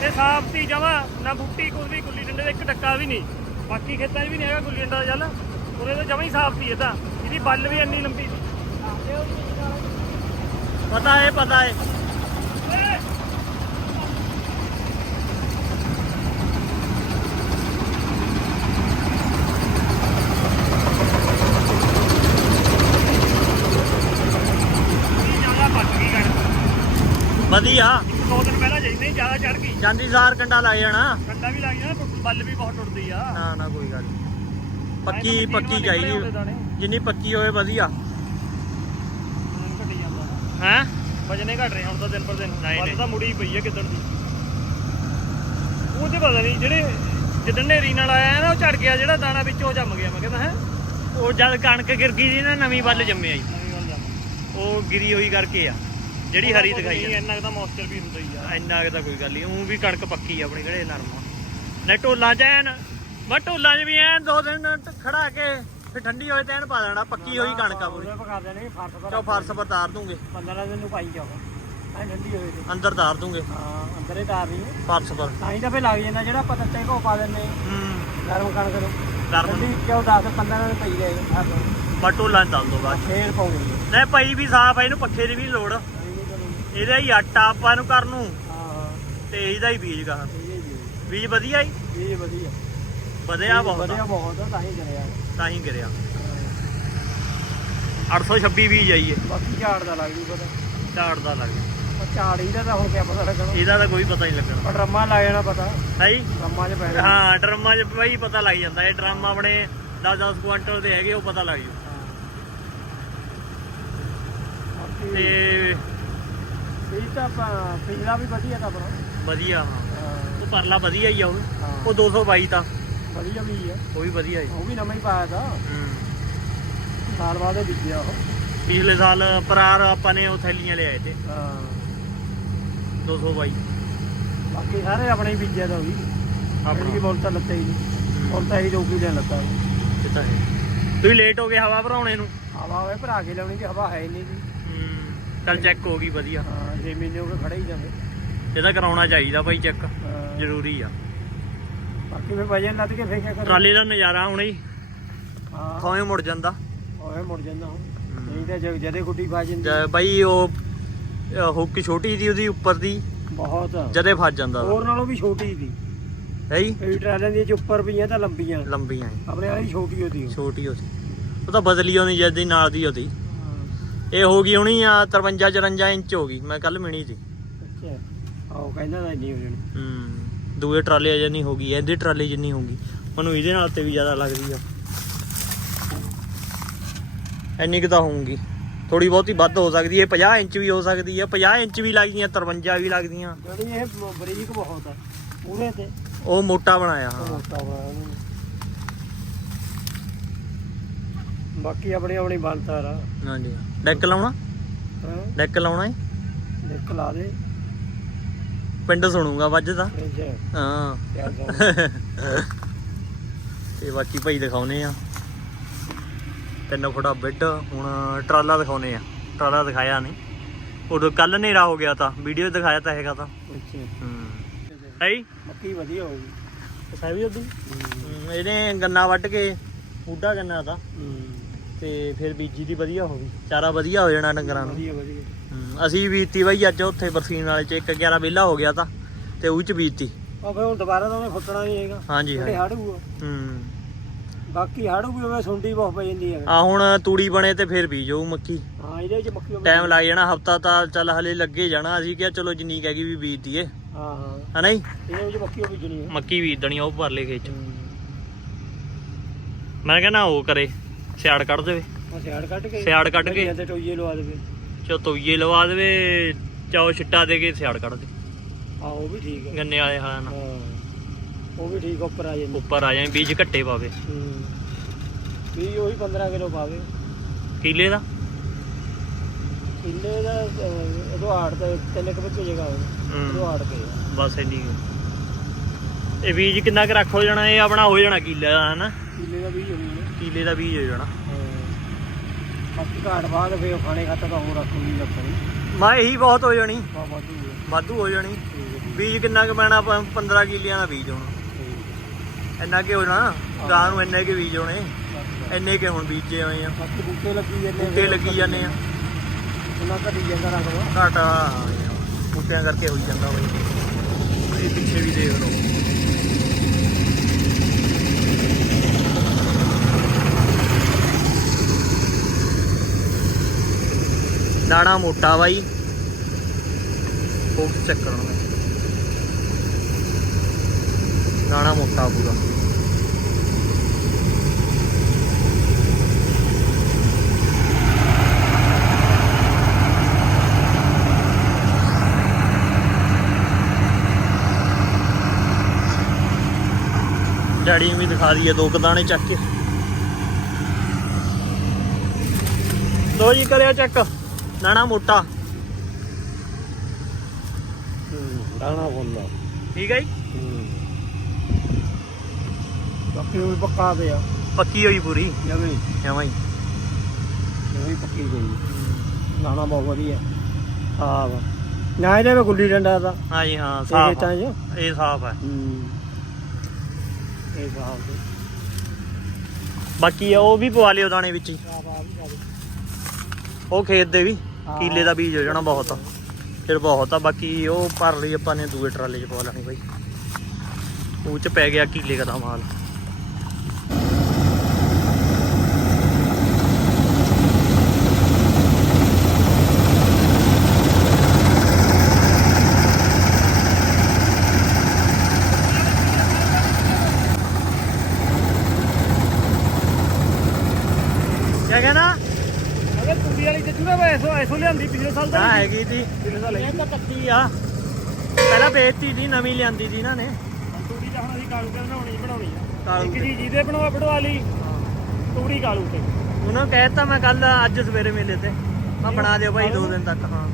ਤੇ ਸਾਫ਼ ਤੀ ਜਮਾ, ਨਾ ਬੁੱਟੀ ਕੋਈ ਵੀ, ਗੁੱਲੀ ਡੰਡੇ ਦਾ ਇੱਕ ਟੱਕਾ ਵੀ ਨਹੀਂ। ਬਾਕੀ ਖੇਤਾਂ 'ਚ ਵੀ ਨਹੀਂ ਹੈਗਾ ਗੁੱਲੀ ਡੰਡਾ ਚੱਲ ਉਹਦੇ ਤਾਂ ਜਮਾ ਹੀ ਸਾਫ਼ ਤੀ ਇਹਦਾ। ਇਹਦੀ ਬੱਲ ਵੀ ਇੰਨੀ ਲੰਬੀ ਸੀ। ਪਤਾ ਹੈ ਪਤਾ ਹੈ ਇਹ ਜ਼ਿਆਦਾ ਪੱਕ ਗਈ ਕਣਕ ਵਧੀਆ ਇੱਕ ਦੋ ਦਿਨ ਪਹਿਲਾਂ ਜਿੰਨੀ ਹੀ ਜ਼ਿਆਦਾ ਚੜ ਗਈ। ਜਾਂਦੀ ਸਾਰ ਕੰਡਾ ਲੱਗ ਜਾਣਾ। ਕੰਡਾ ਵੀ ਲੱਗ ਜਾਣਾ ਬੱਲ ਵੀ ਬਹੁਤ ਟੁੱਟਦੀ ਆ। ਨਾ ਨਾ ਕੋਈ ਗੱਲ ਨੀ। ਪੱਕੀ ਪੱਕੀ ਚਾਹੀਦੀ। ਜਿੰਨੀ ਪੱਕੀ ਹੋਵੇ ਵਧੀਆ। ਵਜਨ ਘਟੀ ਜਾਂਦਾ। ਹੈ? ਵਜਨੇ ਘਟ ਰਹੇ ਹੁਣ ਤਾਂ ਦਿਨ ਪਰ ਦਿਨ। ਨਹੀਂ, ਬੱਲ ਨਹੀਂ। ਤਾਂ ਮੁੜੀ ਪਈ ਆ ਕਿਦਣ ਦੀ। ਉਹ ਤੇ ਪਤਾ ਨਹੀਂ ਜਿਹੜੇ ਜਿੱਦਣ ਨੇਰੀ ਨਾਲ ਆਇਆ ਨਾ ਉਹ ਝੜ ਗਿਆ ਜਿਹੜਾ ਦਾਣਾ ਵਿੱਚੋਂ ਜੰਮ ਗਿਆ। ਮੈਂ ਕਹਿੰਦਾ ਹੈ ਉਹ ਜਦ ਕਣਕ ਗਿਰ ਗਈ ਸੀ ਨਾ ਨਵੀਂ ਵੱਲ ਜੰਮੇ ਆਈ। ਨਵੀਂ ਵੱਲ ਜੰਮ ਉਹ ਗਿਰੀ ਹੋਈ ਕਰਕੇ ਆ। ਜਿਹੜੀ ਹਰੀ ਦਿਖਾਈ ਆ। ਇੰਨਾ ਕੁ ਤਾਂ ਮੌਇਸਚਰ ਵੀ ਹੁੰਦਾ ਹੀ ਆ। ਇੰਨਾ ਕੁ ਤਾਂ ਕੋਈ ਗੱਲ ਨਹੀਂ ਉਹ ਵੀ ਕਣਕ ਪੱਕੀ ਆ ਆਪਣੀ ਕਿਹੜੇ ਨਰਮ ਆ। ਨੇ ਢੋਲਾਂ ਚ ਐਨ ਮੈਂ ਢੋਲਾਂ 'ਚ ਵੀ ਐਨ ਦੋ ਦਿਨ ਖੜਾ ਕੇ ਫਿਰ ਠੰਡੀ ਹੋਏ ਤੇ ਐਨ ਪਾ ਦੇਣਾ ਪੱਕੀ ਹੋਈ ਕਣਕ ਆ ਪੂਰੀ। ਪਕਾ ਦੇਣੇ ਫਰਸ ਪਰ ਚੋ ਫਰਸ ਪਰ ਤਾਰ ਦੂੰਗੇ। 15 ਦਿਨ ਨੂੰ ਪਾਈ ਜਾਓ। ਐ ਠੰਡੀ ਹੋਏ ਤੇ। ਅੰਦਰ ਤਾਰ ਦੂੰਗੇ। ਹਾਂ ਅੰਦਰੇ ਤਾਰ ਨਹੀਂ। ਫਰਸ ਪਰ। ਤਾਂ ਹੀ ਤਾਂ ਫੇ ਲੱਗ ਜਾਂਦਾ ਜਿਹੜਾ ਆਪਾਂ ਤੱਤੇ ਘੋ ਪਾ ਦਿੰਨੇ ਹੂੰ। ਗਰਮ ਕਣਕ ਨੂੰ। ਗਰਮ। ਠੰਡੀ ਕਿਉਂ 10 15 ਦਿਨ ਪਈ ਰਹੇ ਹਰ ਰੋਜ਼ ਮੈਂ ਢੋਲਾਂ 'ਚ ਦੱਸ ਦੋ ਬਾਅਦ ਫੇਰ ਪਾਉਂਗੇ ਨਹੀਂ ਪਈ ਵੀ ਸਾਫ਼ ਆ ਇਹਨੂੰ ਪੱਖੇ ਦੀ ਵੀ ਲੋੜ। ਇਹਦਾ ਹੀ ਆਟਾ ਆਪਾਂ ਨੂੰ ਕਰਨ ਨੂੰ। ਹਾਂ। ਤੇ ਇਹਦਾ ਹੀ ਬੀਜ ਗਾ। ਇਹ ਬੀਜ। ਵਧੀਆ ਹੀ? ਜੀ ਵਧੀਆ। ਵਧਿਆ ਬਹੁਤ ਵਧੀਆ ਆ, ਬਹੁਤ ਆ ਤਾਂ ਹੀ ਕਰਿਆ ਤਾਂ ਹੀ ਗਿਰਿਆ। 826 ਵੀ ਜਾਈਏ ਬਾਕੀ ਝਾੜ ਦਾ ਲੱਗ ਜੂ ਪਤਾ। ਝਾੜ ਦਾ ਲੱਗ ਗਿਆ। ਪਰ ਝਾੜ ਇਹਦਾ ਤਾਂ ਹੁਣ ਕਿਆ ਪਤਾ ਲੱਗਣਾ। ਇਹਦਾ ਤਾਂ ਕੋਈ ਪਤਾ ਨਹੀਂ ਲੱਗਣਾ। ਪਰ ਡਰਮਾ ਲੱਗ ਜਾਣਾ ਪਤਾ। ਹੈ ਜੀ? ਡਰਮਾ 'ਚ ਪੈ ਜਾਣਾ। ਹਾਂ ਡਰਮਾਂ 'ਚ ਬਈ ਪਤਾ ਲੱਗ ਜਾਂਦਾ। ਇਹ ਡਰਮ ਆਪਣੇ 10-10 ਕੁਆਂਟਲ ਦੇ ਹੈਗੇ ਉਹ ਪਤਾ ਲੱਗ ਜੂ। ਬਾਕੀ ਤੇ ਇਹ ਤਾਂ ਆਪਾਂ ਪਿਛਲਾ ਵੀ ਵਧੀਆ ਤਾਂ ਆਪਣਾ ਵਧੀਆ ਹਾਂ। ਹਾਂ, ਉਹ ਪਰਲਾ ਵਧੀਆ ਹੀ ਆ ਉਹ। ਹਾਂ। ਉਹ 222 ਤਾਂ। ਵਧੀਆ ਵੀ ਹੈ ਉਹ ਵੀ ਵਧੀਆ ਹੀ। ਉਹ ਵੀ ਨਵਾਂ ਹੀ ਪਾਇਆ ਹੂੰ। ਸਾਲ ਬਾਅਦ ਹੀ ਬੀਜਿਆ ਉਹ। ਪਿਛਲੇ ਸਾਲ ਪਰਾਰ ਆਪਾਂ ਨੇ ਉਹ ਥੈਲੀਆਂ ਲਿਆਏ ਤੇ। ਹਾਂ। 222 ਬਾਕੀ ਸਾਰੇ ਆਪਣੇ ਹੀ ਬੀਜਿਆ ਉਹ। ਵੀ ਆਪਣੀ ਆਪਣਾ ਤਾਂ ਲੱਤੇ ਹੀ ਨਹੀਂ। ਮੁੱਲ ਤਾਂ ਹੀ ਦੋ ਕਿਲੇ ਲੱਤਾ ਇਹ ਤਾਂ ਹੈ। ਤੁਸੀਂ ਲੇਟ ਹੋ ਗਏ ਹਵਾ ਭਰਾਉਣੇ ਨੂੰ। ਹਵਾ ਹੋਵੇ ਭਰਾ ਕੇ ਲਾਉਣੀ ਕਿ ਹਵਾ ਹੈ ਨਹੀਂ ਜੀ। ਹੂੰ। ਚੱਲ ਚੈੱਕ ਹੋ ਗਈ ਵਧੀਆ। ਹਾਂ। 6 ਮਹੀਨੇ ਹੋ ਗਏ ਖੜੇ ਹੀ ਜਾਂਦੇ। ਇਹਦਾ ਕਰਾਉਣਾ ਚਾਹੀਦਾ ਭਾਈ ਚੈੱਕ ਜ਼ਰੂਰੀ ਆ। ਬਾਕੀ ਫਿਰ ਵਜਨ ਲੱਦ ਕੇ ਫੇਕਿਆ ਕਰੋ ਟਰਾਲੀ ਦਾ ਨਜ਼ਾਰਾ ਹੁਣੇ ਹੀ। ਹਾਂ। ਥਾਵੇਂ ਮੁੜ ਜਾਂਦਾ। ਹੋਏ ਮੁੜ ਜਾਂਦਾ ਹੁਣ। ਨਹੀਂ ਤਾਂ ਜਦ ਜਦੇ ਗੁੱਡੀ ਫਾ ਜਾਂਦੀ। ਬਾਈ ਉਹ ਹੁੱਕ ਛੋਟੀ ਦੀ ਉਹਦੀ ਉੱਪਰ ਦੀ ਬਹੁਤ। ਜਦੇ ਫਸ ਜਾਂਦਾ ਹੋਰ ਨਾਲੋਂ ਵੀ ਛੋਟੀ ਸੀ ਹੈ ਜੀ? ਇਹ ਟਰਾਲਿਆਂ ਦੀਆਂ ਚ ਉੱਪਰ ਪਈਆਂ ਤਾਂ ਲੰਬੀਆਂ। ਲੰਬੀਆਂ। ਆਪਣੇ ਵਾਲੀ ਛੋਟੀ ਹੁੰਦੀ ਉਹ ਛੋਟੀ ਉਹਦੀ। ਉਹ ਤਾਂ ਬਦਲੀ ਉਹਦੀ ਜਦੀ ਨਾਲ ਦੀ ਉਹਦੀ। ਇਹ ਹੋ ਗਈ ਹੁਣੀ ਆ 53 54 ਇੰਚ ਹੋ ਗਈ ਮੈਂ ਕੱਲ ਮਿਣੀ ਸੀ। ਅੱਛਾ। ਆਹ ਕਹਿੰਦਾ ਤਾਂ ਨਹੀਂ ਹੋ ਜਾਣੀ। ਹੂੰ ਦੂਏ ਟਰਾਲੇ ਜਿੰਨੀ ਹੋ ਗਈ ਇਹਦੀ ਟਰਾਲੇ ਜਿੰਨੀ ਹੋਊਗੀ ਮੈਨੂੰ ਇਹਦੇ ਨਾਲ ਤੇ ਵੀ ਜ਼ਿਆਦਾ ਲੱਗਦੀ ਆ। ਇੰਨੀ ਕੁ ਤਾਂ ਹੋਊਗੀ ਥੋੜੀ ਬਹੁਤੀ ਵੱਧ ਹੋ ਸਕਦੀ ਹੈ 50 ਇੰਚ ਵੀ ਹੋ ਸਕਦੀ ਹੈ 50 ਇੰਚ ਵੀ ਲੱਗਦੀਆਂ 53 ਵੀ ਲੱਗਦੀਆਂ ਜਿਹੜੀ ਇਹ ਬਰੀਕ ਬਹੁਤ ਆ ਪੂਰੇ ਤੇ। ਉਹ ਮੋਟਾ ਬਣਾਇਆ ਹਾਂ। ਮੋਟਾ ਵਾ ਉਹਨੂੰ। ਬਾਕੀ ਆਪਣੀ ਆਪਣੀ ਬਣਤਾ ਰਾ ਹਾਂਜੀ। ਡੈਕ ਲਾਉਣਾ? ਹਾਂ? ਡੈਕ ਲਾਉਣਾ ਹੈ ਦੇਖ ਲਾ ਦੇ। ਪਿੰਡ ਸੁਣੂਗਾ ਵੱਜਦਾ ਹਾਂ। ਤੇ ਬਾਕੀ ਭਾਈ ਦਿਖਾਉਨੇ ਆ। ਤਿੰਨ ਫੁੱਟਾ ਬੈੱਡ ਹੁਣ ਟਰਾਲਾ ਦਿਖਾਉਨੇ ਆ। ਟਰਾਲਾ ਦਿਖਾਇਆ ਨਹੀਂ। ਉਦੋਂ ਕੱਲ ਹਨੇਰਾ ਹੋ ਗਿਆ ਤਾਂ ਵੀਡੀਓ ਦਿਖਾਇਆ ਤਾਂ ਹੈਗਾ ਤਾਂ। ਅੱਛਾ। ਹੂੰ। ਹੈ ਮੱਕੀ ਵਧੀਆ ਹੋਊਗੀ। ਸਾਵੀ ਉਹਦੀ ਇਹਨੇ ਗੰਨਾ ਵੱਢ ਕੇ ਬੂਢਾ ਗੰਨਾ ਦਾ। ਹੂੰ। ਤੇ ਫਿਰ ਬੀਜੀ ਦੀ ਵਧੀਆ ਹੋ ਗਈ। ਚਾਰਾ ਵਧੀਆ ਹੋ ਜਾਣਾ ਡੰਗਰਾਂ ਨੂੰ। ਵਧੀਆ ਵਧੀਆ। ਹੂੰ, ਅਸੀਂ ਬੀਜਤੀ ਬਾਈ ਅੱਜ ਉੱਥੇ ਬਰਸੀਨ ਵਾਲੇ ਚ 1 11 ਵਿਹਲਾ ਹੋ ਗਿਆ ਤਾਂ ਤੇ ਉਹ ਚ ਬੀਜਤੀ ਉਹ ਫਿਰ ਹੁਣ ਦੁਬਾਰਾ ਤਾਂ ਉਹਨੇ ਫੁੱਟਣਾ ਨਹੀਂ ਹੈਗਾ। ਹਾਂਜੀ ਜਿਹੜੇ ਹਾਂ ਹੜੂ ਆ। ਹੂੰ। ਬਾਕੀ ਹੜੂ ਵੀ ਹੋਵੇ ਸੁੰਡੀ ਬਹੁਤ ਪੈ ਜਾਂਦੀ ਹੈ। ਆ ਹੁਣ ਤੂੜੀ ਬਣੇ ਤੇ ਫਿਰ ਬੀਜੋ ਮੱਕੀ। ਹਾਂ ਇਹਦੇ ਵਿੱਚ ਮੱਕੀ ਟਾਈਮ ਲੱਗ ਜਾਣਾ ਹਫਤਾ ਤਾਂ ਚੱਲ ਹਲੇ ਲੱਗੇ ਜਾਣਾ। ਅਸੀਂ ਕਿਹਾ ਚਲੋ ਜਿੰਨੀ ਕਹਿ ਗਈ ਵੀ ਬੀਜ ਦਈਏ। ਹਾਂ ਹਾਂ। ਹਨਾ ਜੀ? ਇਹਦੇ ਵਿੱਚ ਮੱਕੀ ਹੋਵੇ ਜਣੀ ਹੈ ਮੱਕੀ ਬੀਜ ਦੇਣੀ ਆ ਉਹ ਪਰਲੇ ਖੇਤ ਚ। ਮੈਂ ਕਹਿੰਦਾ ਉਹ ਕਰੇ। ਸਿਆੜ ਕੱਢ ਦੇਵੇ। ਉਹ ਸਿਆੜ ਕੱਢ ਕੇ। ਸਿਆੜ ਕੱਢ ਕੇ। ਤੇ ਟੋਈਏ ਲਵਾ ਦੇਵੇ। ਚੋ ਤੋਈਏ ਲਵਾ ਦੇਵੇ ਚਾਓ ਛਿੱਟਾ ਦੇ ਕੇ ਸਿਆੜ ਕੱਢ ਦੇ। ਹਾਂ ਉਹ ਵੀ ਠੀਕ ਹੈ ਗੰਨੇ ਵਾਲੇ ਹਾਂ ਹਾਂ ਉਹ ਵੀ ਠੀਕ ਉੱਪਰ ਆ ਜਾਂਦੀ। ਉੱਪਰ ਆ ਜਾਏ ਬੀਜ ਘੱਟੇ ਪਾਵੇ। ਹੂੰ। ਵੀ ਉਹੀ 15 ਕਿਲੋ ਪਾਵੇ। ਕੀਲੇ ਦਾ? ਕਿੱਲੇ ਦਾ ਉਦੋਂ ਆੜ ਤੇ ਤਿੰਨ ਕੁ ਬੱਚੇ ਜਗ੍ਹਾ ਹੋਵੇ। ਉਦੋਂ ਹੂੰ ਆੜ ਕੇ। ਬਸ ਇੰਨੀ। ਇਹ ਬੀਜ ਕਿੰਨਾ ਕੁ ਰੱਖ ਹੋ ਜਾਣਾ ਇਹ ਆਪਣਾ ਹੋ ਜਾਣਾ ਕੀਲੇ ਦਾ ਹਨਾ? ਕਿੱਲੇ ਦਾ ਕੀਲੇ ਦਾ ਬੀਜ ਹੋ ਜਾਣਾ। ਬਾਕੀ ਘਾਟ ਬਾਅਦ ਫੇਰ ਖਾਣੇ ਖਾਤਾ ਤਾਂ ਹੋਰ ਰੱਖੂਗੀ ਲੱਕੜੀ ਮੈਂ ਇਹੀ ਬਹੁਤ ਹੋ ਜਾਣੀ। ਵਾਧੂ ਹੋ ਜਾਣੀ। ਬੀਜ ਕਿੰਨਾ ਕੁ ਪੈਣਾ 15 ਕਿੱਲਿਆਂ ਦਾ ਬੀਜ ਹੋਣਾ। ਇੰਨਾ ਕਿ ਹੋ। ਜਾਣਾ ਗਾਂ ਨੂੰ ਇੰਨੇ ਕੇ ਬੀਜ ਹੋਣੇ। ਇੰਨੇ ਕੇ ਹੁਣ ਬੀਜੇ ਹੋਏ ਆ। ਬਾਕੀ ਬੂਟੇ ਲੱਗੀ ਜਾਂਦੇ ਬੂਟੇ ਲੱਗੀ ਜਾਂਦੇ ਆ। ਉਹਨਾਂ ਘਟੀ ਜਾਂਦਾ ਰੱਖਵਾ ਘਾਟਾ ਬੂਟਿਆਂ ਕਰਕੇ ਹੋਈ ਜਾਂਦਾ ਬਈ ਇਹ ਪਿੱਛੇ ਵੀ ਦੇਖ ਲਓ। ਦਾਣਾ ਮੋਟਾ ਬਾਈ ਫੋਕਸ ਚੈੱਕ ਕਰਨਾ ਮੈਂ ਦਾਣਾ ਮੋਟਾ ਪੂਰਾ। ਡੈਡੀ ਵੀ ਦਿਖਾ ਦਈਏ, ਦੋ ਕੁ ਦਾਣੇ ਚੱਕ ਕੇ। ਲੋ ਜੀ, ਕਰਿਆ ਚੈੱਕ। ਦਾਣਾ ਮੋਟਾ। ਦਾਣਾ ਫੁੱਲਾ ਠੀਕ ਹੈ। ਜੀ ਉਹ ਵੀ ਪੱਕਾ ਪਿਆ ਪੱਕੀ ਹੋਈ ਪੂਰੀ? ਜਮੀ ਐਵੇਂ ਹੀ। ਜਮੀ ਪੱਕੀ ਗਈ ਦਾਣਾ ਬਹੁਤ ਵਧੀਆ। ਹਾਂ ਵਾ ਨਾ ਇਹਦੇ ਵਿੱਚ ਗੁੱਲੀ ਡੰਡਾ ਦਾ। ਹਾਂ ਜੀ ਹਾਂ ਸਾਫ਼ ਇਹ ਸਾਫ਼ ਹੈ ਹੂੰ। ਇਹ ਦੇ ਬਾਕੀ ਉਹ ਵੀ ਪਵਾ ਲਿਓ ਦਾਣੇ ਵਿੱਚ ਹੀ। ਆ। ਉਹ ਖੇਤ ਦੇ ਵੀ। ਕੀਲੇ ਦਾ ਬੀਜ ਹੋ ਜਾਣਾ ਬਹੁਤ। ਫਿਰ ਬਹੁਤ ਆ, ਬਾਕੀ ਉਹ ਭਰ ਲਈ ਆਪਾਂ ਨੇ, ਦੂਏ ਟਰਾਲੇ 'ਚ ਪਾ ਲੈਣੀ ਬਾਈ। ਉਹ ਚ ਪੈ ਗਿਆ ਕੀਲੇ ਦਾ ਮਾਲ ਕਿਆ ਕਹਿਣਾ ਅਗਰ ਤੂੜੀ ਵਾਲੀ ਜੱਜੂਗਾ ਵਾ ਐਸੋ ਐਸੋ ਲਿਆਂਦੀ ਪਿਛਲੇ ਸਾਲ ਹਾਂ ਤਾਂ ਹੈਗੀ ਸੀ ਪਿਛਲੇ ਸਾਲ ਇਹ ਤਾਂ ਕੱਤੀ ਆ। ਪਹਿਲਾਂ ਵੇਚਤੀ ਸੀ ਨਵੀਂ ਲਿਆਂਦੀ ਸੀ ਇਹਨਾਂ ਨੇ। ਤੂੜੀ ਤਾਂ ਹੁਣ ਅਸੀਂ ਕਾਲੂ ਕੇ ਬਣਾਉਣੀ ਬਣਾਉਣੀ ਆ। ਕਾਲੂ ਇੱਕ ਤੇ। ਜੀ ਜਿਹਦੇ ਬਣਵਾ ਬਣਵਾ ਲਈ ਤੂੜੀ ਕਾਲੂ ਤੇ। ਉਹਨਾਂ ਕਹਿਤਾ ਮੈਂ ਕੱਲ ਅੱਜ ਸਵੇਰੇ ਮੇਲੇ ਤੇ। ਮੈਂ ਬਣਾ ਦਿਓ ਭਾਈ ਦੋ ਦਿਨ ਤੱਕ ਹਾਂ।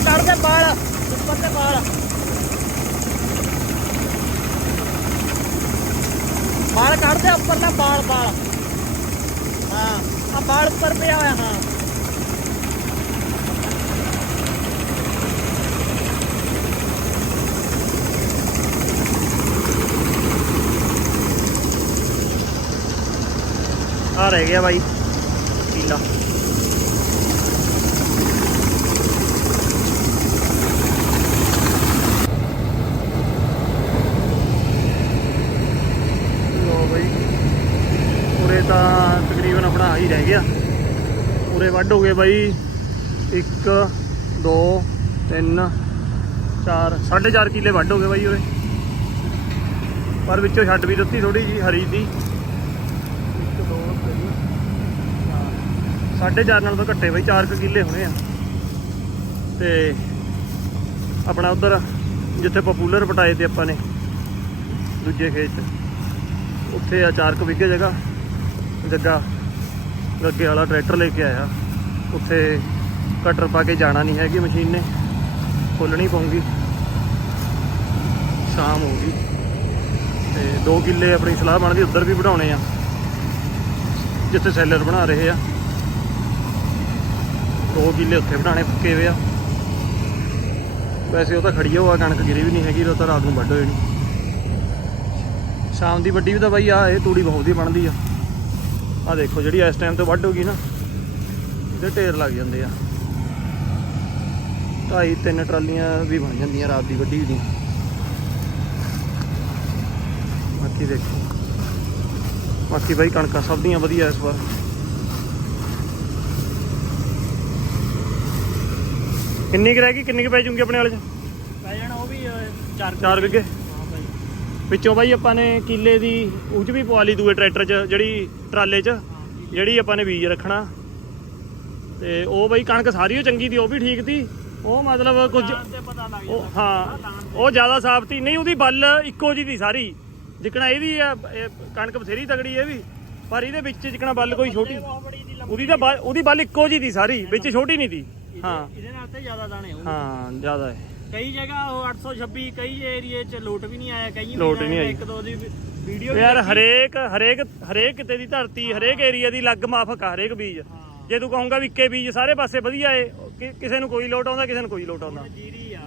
ਬਾਲ ਕੱਢ ਦੇ ਬਾਲ ਉੱਪਰ ਤੇ ਬਾਲ ਬਾਲ ਕੱਢ ਦੇ ਉੱਪਰ ਨਾ ਬਾਲ ਬਾਲ ਹਾਂ ਆ ਬਾਲ ਉੱਪਰ ਪਿਆ ਹੋਇਆ, ਹਾਂ। ਆ ਰਹਿ ਗਿਆ ਬਾਈ। ਕੀਲਾ ਲੋ ਬਈ ਉਰੇ ਤਾਂ ਤਕਰੀਬਨ ਆਪਣਾ ਹੀ ਰਹਿ ਗਿਆ ਉਰੇ ਵੱਢ ਹੋ ਗਏ ਬਾਈ। 1 2 3 4 4.5 ਕਿੱਲੇ ਵੱਢ ਹੋ ਗਏ ਬਾਈ ਉਰੇ। ਪਰ ਵਿੱਚੋਂ ਛੱਡ ਵੀ ਦਿੱਤੀ ਥੋੜੀ ਜੀ ਹਰੀ ਦੀ। 1 2 3 ਸਾਢੇ ਚਾਰ ਨਾਲ ਤਾਂ ਘੱਟੇ ਬਾਈ 4 ਕਿੱਲੇ ਹੋਣੇ ਆ। ਤੇ ਆਪਣਾ ਉਧਰ ਜਿੱਥੇ ਪਪੂਲਰ ਪਟਾਏ ਤੇ ਆਪਾਂ ਨੇ, ਦੂਜੇ ਖੇਤ। 'ਚ ਉੱਥੇ ਆ ਚਾਰ ਕੁ ਵਿਗੇ ਜਗ੍ਹਾ, ਜੱਗਾ ਗੱਗੇ ਵਾਲਾ ਟਰੈਕਟਰ ਲੈ ਕੇ ਆਇਆ। ਉੱਥੇ ਕਟਰ ਪਾ ਕੇ ਜਾਣਾ ਨਹੀਂ ਹੈਗੀ ਮਸ਼ੀਨ ਨੇ। ਖੋਲਣੀ ਪਊਗੀ। ਸ਼ਾਮ ਹੋ ਗਈ। ਤੇ 2 ਕਿੱਲੇ ਆਪਣੀ ਸਲਾਹ ਬਣਦੀ ਉੱਧਰ ਵੀ ਵਧਾਉਣੇ ਆ। ਜਿੱਥੇ ਸੈਲਰ ਬਣਾ ਰਹੇ ਆ। 2 ਕਿੱਲੇ ਉੱਥੇ ਬਣਾਣੇ ਪੱਕੇ ਹੋਏ ਆ। ਵੈਸੇ ਉਹ ਤਾਂ ਖੜੀ ਹੋਆ ਕਣਕ ਗਿਰੀ ਵੀ ਨਹੀਂ ਹੈਗੀ, ਉਹ ਤਾਂ ਰਾਤ ਨੂੰ ਵੱਢ ਹੋਏ ਨਹੀਂ ਸ਼ਾਮ ਦੀ ਵੱਡੀ ਵੀ ਤਾਂ ਬਾਈ ਆ ਇਹ ਤੂੜੀ ਬਹੁਤ ਹੀ ਬਣਦੀ ਆ। ਆ ਦੇਖੋ ਜਿਹੜੀ ਇਸ ਟਾਈਮ ਤੇ ਵੱਢ ਹੋਗੀ ਨਾ। ਇਹਦੇ ਢੇਰ ਲੱਗ ਜਾਂਦੇ ਆ। ਢਾਈ ਤਿੰਨ ਟਰਾਲੀਆਂ ਵੀ ਬਣ ਜਾਂਦੀਆਂ ਰਾਤ ਦੀ ਵੱਡੀ ਦੀ। ਬਾਕੀ ਦੇਖੋ। ਬਾਕੀ ਬਾਈ ਕਣਕਾਂ ਸਭ ਦੀਆਂ ਵਧੀਆ ਇਸ ਵਾਰ। ਕਿੰਨੀ ਕੁ ਰਹਿ ਗਈ? ਕਿੰਨੀ ਕੁ ਪੈ ਜੂਗੀ ਆਪਣੇ ਵਾਲੇ ਚ? ਪੈ ਜਾਣਾ ਉਹ ਵੀ ਚਾਰ ਚਾਰ ਵਿਗੇ ਹਾਂ ਬਾਈ। ਵਿੱਚੋਂ ਬਾਈ ਆਪਾਂ ਨੇ ਕਿੱਲੇ ਦੀ ਉਹ 'ਚ ਵੀ ਪਵਾ ਲਈ ਦੂਏ ਟਰੈਕਟਰ 'ਚ ਜਿਹੜੀ ਟਰਾਲੇ 'ਚ ਜਿਹੜੀ ਆਪਾਂ ਨੇ ਬੀਜ ਰੱਖਣਾ। ਤੇ ਉਹ ਬਾਈ ਕਣਕ ਸਾਰੀ ਓ ਚੰਗੀ ਦੀ ਉਹ ਵੀ ਠੀਕ ਤੀ ਉਹ ਮਤਲਬ ਕੁਝ ਉਹ ਹਾਂ ਉਹ ਜ਼ਿਆਦਾ ਸਾਫ਼ ਤੀ ਨਹੀਂ ਉਹਦੀ ਬੱਲ ਇੱਕੋ ਜੀ ਦੀ ਸਾਰੀ। ਜਿਕਣਾ ਇਹਦੀ ਆ ਇਹ ਕਣਕ ਬਥੇਰੀ ਤਗੜੀ ਇਹ ਵੀ। ਪਰ ਇਹਦੇ ਵਿੱਚ ਜਿਕਣਾ ਬੱਲ ਕੋਈ ਛੋਟੀ ਉਹਦੀ ਤਾਂ ਬੱਲ- ਉਹਦੀ ਬੱਲ ਇੱਕੋ ਜੀ ਦੀ ਸਾਰੀ ਵਿੱਚ ਛੋਟੀ ਨਹੀਂ ਦੀ। ਹਾਂ। ਇਹਦੇ ਨਾਲ ਤੇ ਜ਼ਿਆਦਾ ਦਾਣੇ ਹੋਣ ਹਾਂ ਜ਼ਿਆਦਾ ਹੈ। ਕਈ ਜਗ੍ਹਾ ਉਹ 826 ਕਈ ਏਰੀਏ 'ਚ ਲੋਟ ਵੀ ਨਹੀਂ ਆਇਆ ਕਈ ਲੋਟ ਨਹੀਂ ਆਈ। ਇੱਕ ਦੋ ਦੀ ਵੀਡੀਓ ਯਾਰ ਹਰੇਕ ਹਰੇਕ ਹਰੇਕ ਕਿਤੇ ਦੀ ਧਰਤੀ ਹਰੇਕ ਏਰੀਆ ਦੀ ਲੱਗ ਮਾਫਕ ਆ ਹਰੇਕ ਬੀਜ। ਜੇ ਤੂੰ ਕਹੂੰਗਾ ਵੀ ਇੱਕੇ ਬੀਜ ਸਾਰੇ ਪਾਸੇ ਵਧੀਆ ਏ ਕਿ- ਕਿਸੇ ਨੂੰ ਕੋਈ ਲੋਟ ਆਉਂਦਾ ਕਿਸੇ ਨੂੰ ਕੋਈ ਲੋਟ ਆਉਂਦਾ। ਜੀਰੀ ਆ।